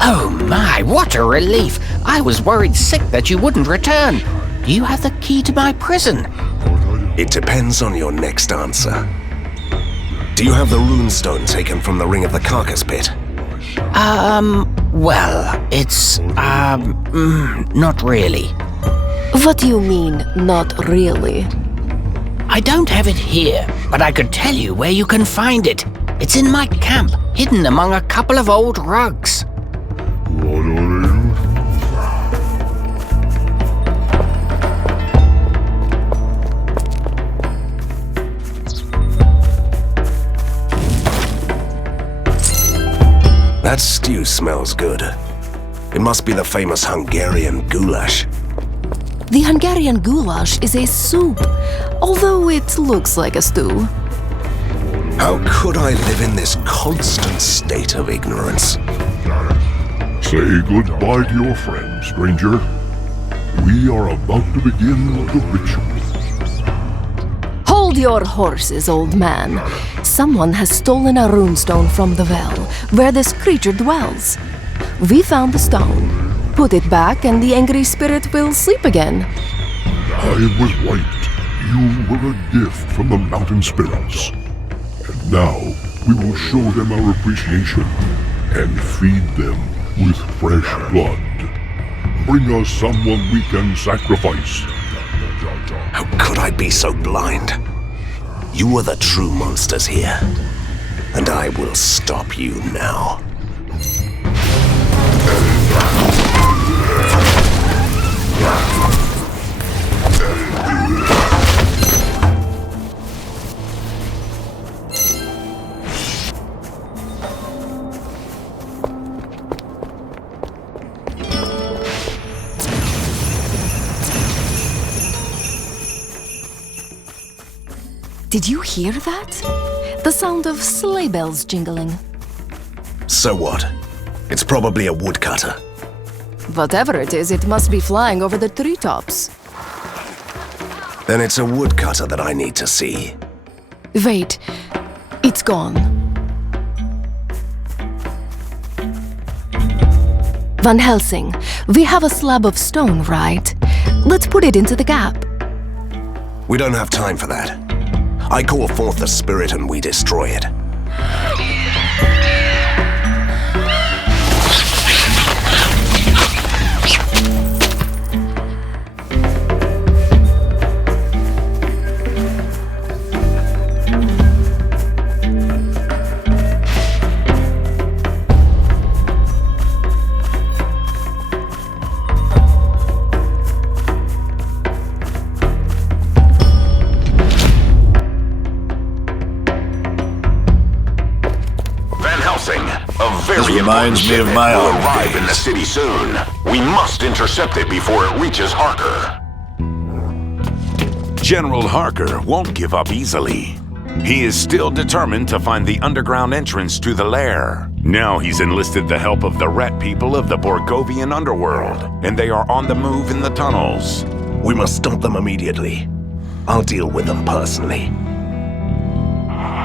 Oh my, what a relief! I was worried sick that you wouldn't return. You have the key to my prison. It depends on your next answer. Do you have the runestone taken from the ring of the carcass pit? Well, it's, not really. What do you mean, not really? I don't have it here, but I could tell you where you can find it. It's in my camp, hidden among a couple of old rugs. That stew smells good. It must be the famous Hungarian goulash. The Hungarian goulash is a soup, although it looks like a stew. How could I live in this constant state of ignorance? Say goodbye to your friend, stranger. We are about to begin the ritual. Hold your horses, old man. Someone has stolen a runestone from the well, where this creature dwells. We found the stone. Put it back and the angry spirit will sleep again. I was right. You were a gift from the mountain spirits. And now we will show them our appreciation and feed them with fresh blood. Bring us someone we can sacrifice. How could I be so blind? You are the true monsters here, and I will stop you now. Did you hear that? The sound of sleigh bells jingling. So what? It's probably a woodcutter. Whatever it is, it must be flying over the treetops. Then it's a woodcutter that I need to see. Wait, it's gone. Van Helsing, we have a slab of stone, right? Let's put it into the gap. We don't have time for that. I call forth the spirit and we destroy it. Reminds me of my own. Will arrive in the city soon. We must intercept it before it reaches Harker. General Harker won't give up easily. He is still determined to find the underground entrance to the lair. Now he's enlisted the help of the rat people of the Borgovian underworld, and they are on the move in the tunnels. We must stop them immediately. I'll deal with them personally.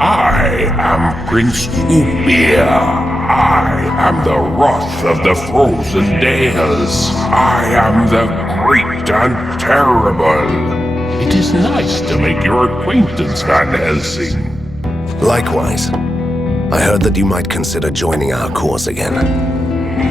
I am Prince Ubir. I am the wrath of the frozen dales. I am the great and terrible. It is nice to make your acquaintance, Van Helsing. Likewise. I heard that you might consider joining our cause again.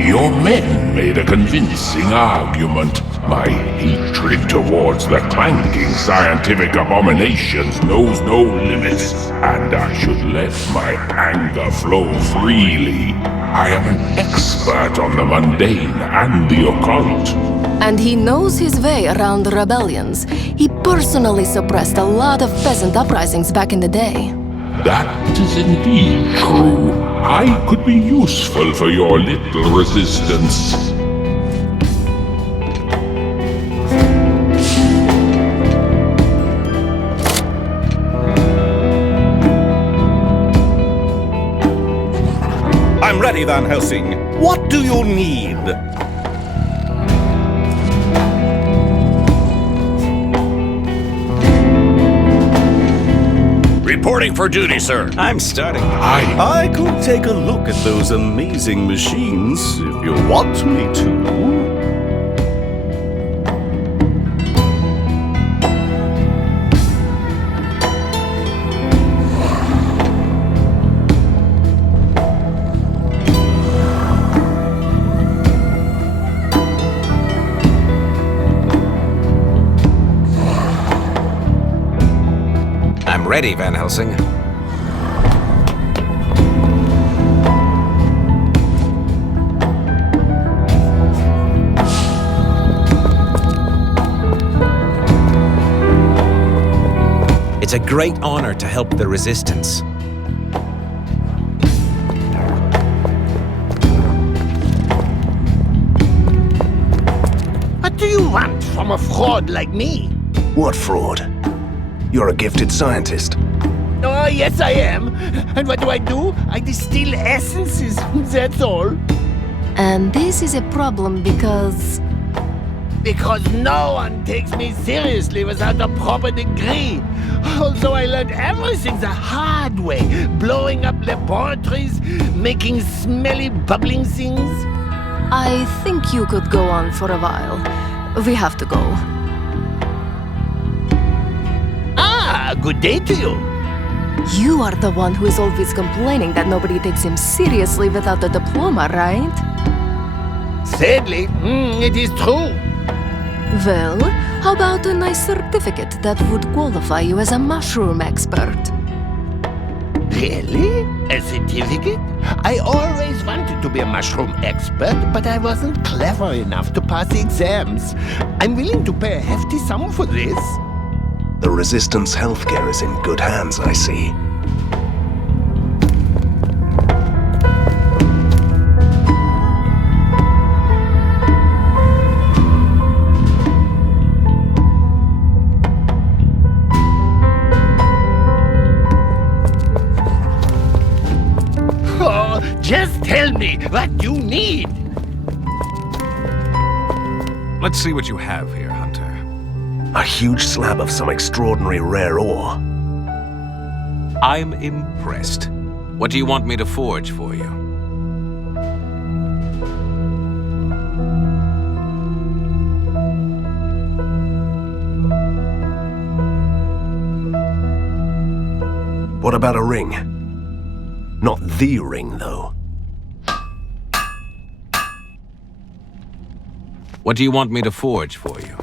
Your men made a convincing argument. My hatred towards the clanking scientific abominations knows no limits, and I should let my anger flow freely. I am an expert on the mundane and the occult. And he knows his way around rebellions. He personally suppressed a lot of peasant uprisings back in the day. That is indeed true. I could be useful for your little resistance. I'm ready, Van Helsing. What do you need? Reporting for duty, sir. I'm starting. I could take a look at those amazing machines if you want me to. Ready, Van Helsing. It's a great honor to help the Resistance. What do you want from a fraud like me? What fraud? You're a gifted scientist. Oh, Why, yes, I am. And what do? I distill essences, that's all. And this is a problem because... Because no one takes me seriously without a proper degree. Also, I learned everything the hard way. Blowing up laboratories, making smelly, bubbling things. I think you could go on for a while. We have to go. Ah, good day to you. You are the one who is always complaining that nobody takes him seriously without a diploma, right? Sadly, it is true. Well, how about a nice certificate that would qualify you as a mushroom expert? Really? A certificate? I always wanted to be a mushroom expert, but I wasn't clever enough to pass the exams. I'm willing to pay a hefty sum for this. The Resistance healthcare is in good hands, I see. Just tell me what you need. Let's see what you have here, Hunter. A huge slab of some extraordinary rare ore. I'm impressed. What do you want me to forge for you? What about a ring? Not the ring, though. What do you want me to forge for you?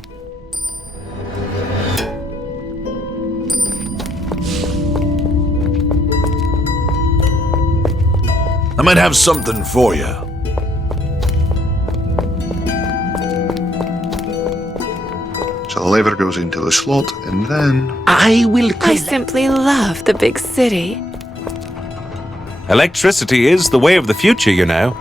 I might have something for you. So the lever goes into the slot, and then... I simply love the big city. Electricity is the way of the future, you know.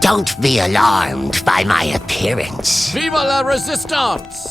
Don't be alarmed by my appearance. Viva la resistance!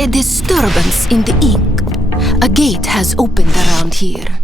a disturbance in the ink. A gate has opened around here.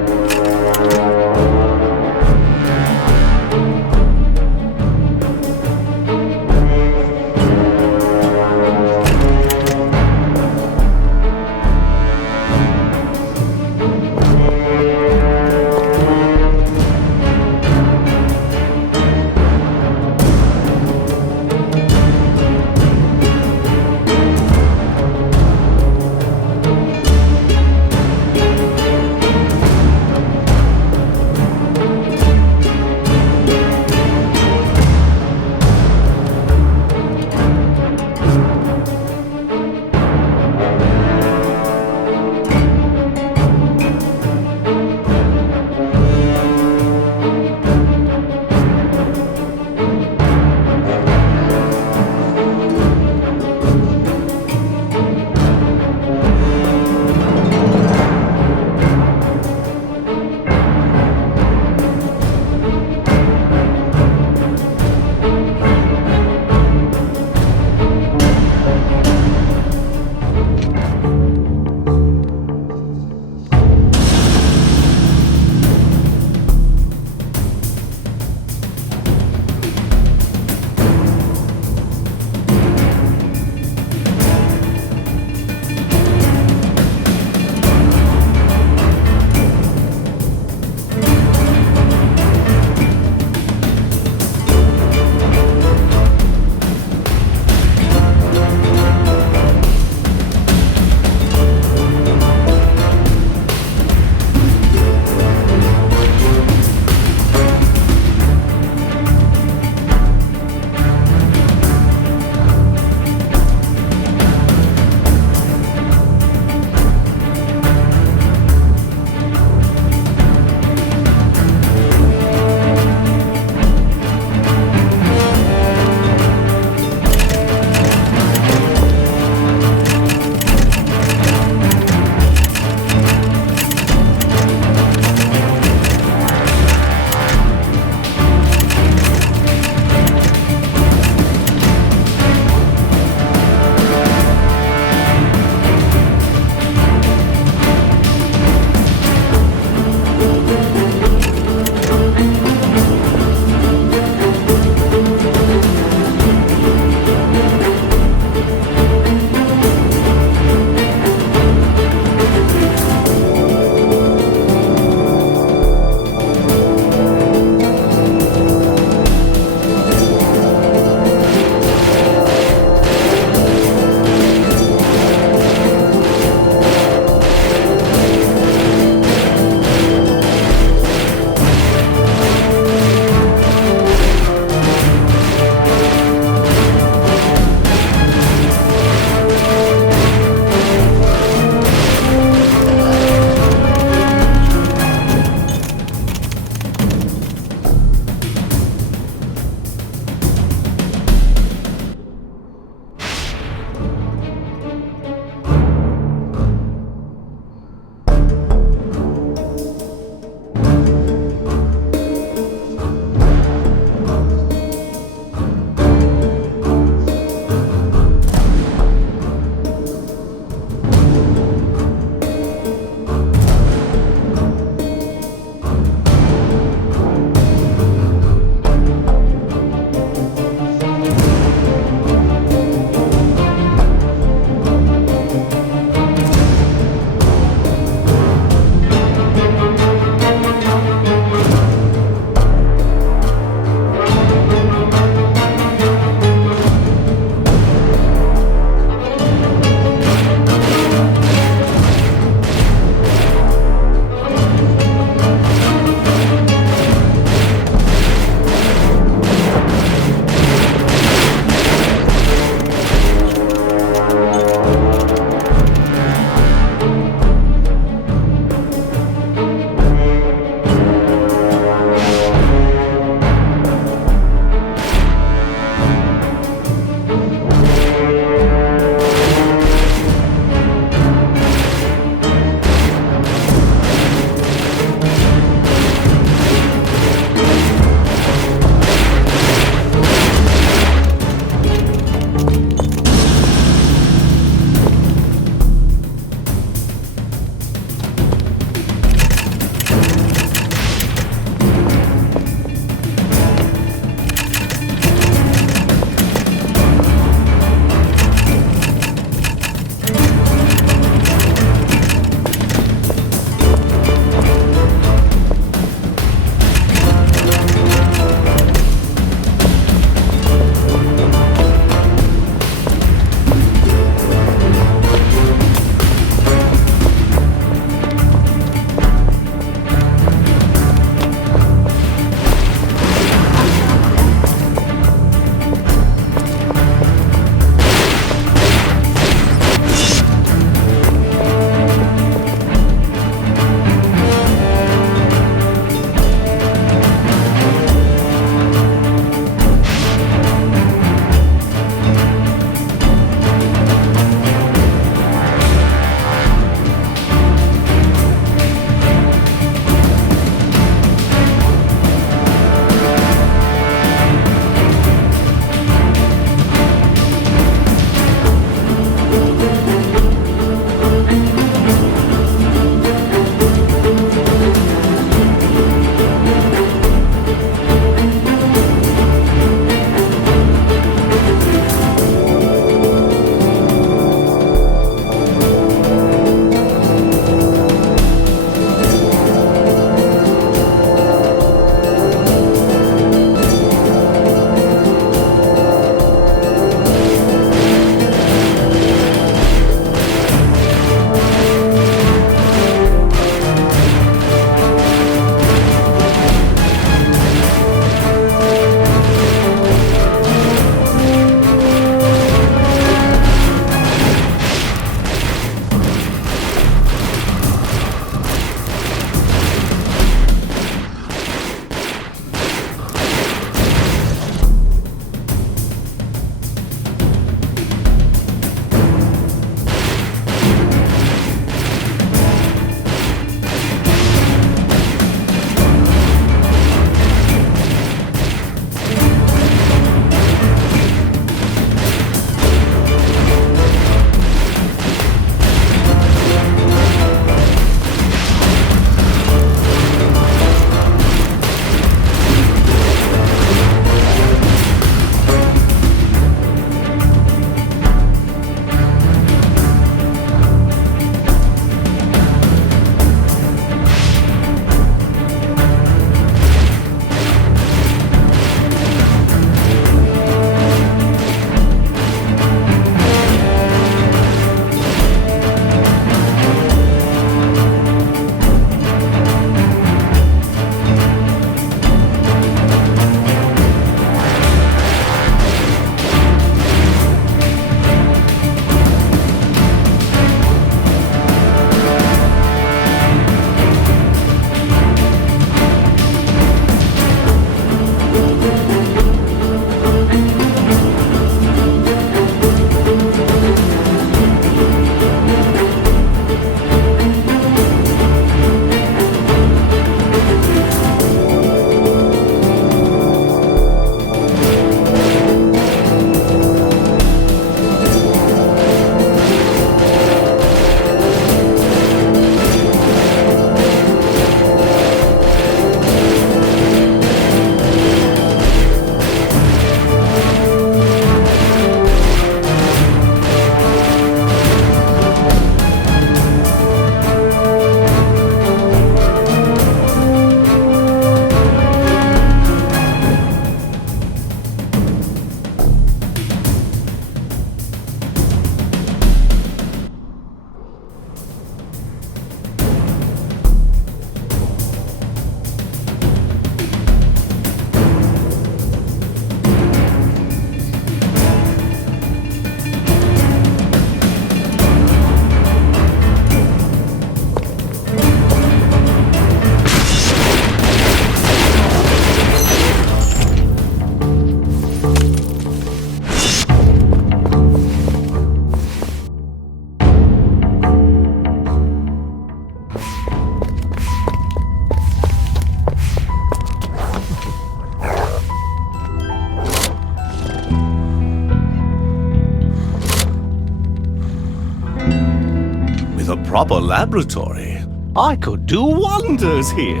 a proper laboratory, I could do wonders here.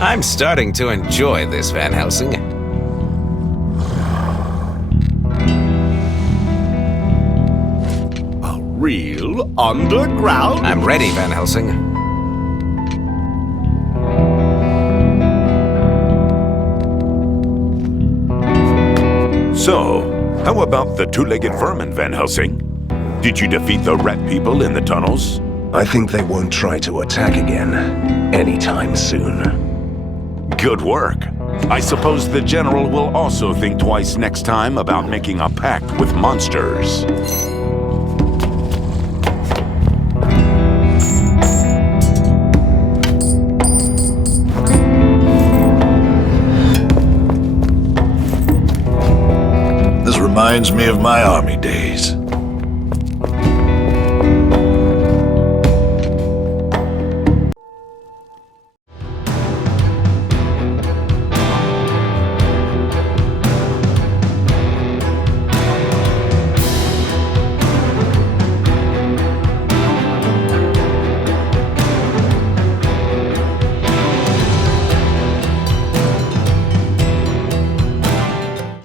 I'm starting to enjoy this, Van Helsing. A real underground? I'm ready, Van Helsing. So, how about the two-legged vermin, Van Helsing? Did you defeat the rat people in the tunnels? I think they won't try to attack again anytime soon. Good work. I suppose the General will also think twice next time about making a pact with monsters. This reminds me of my army days.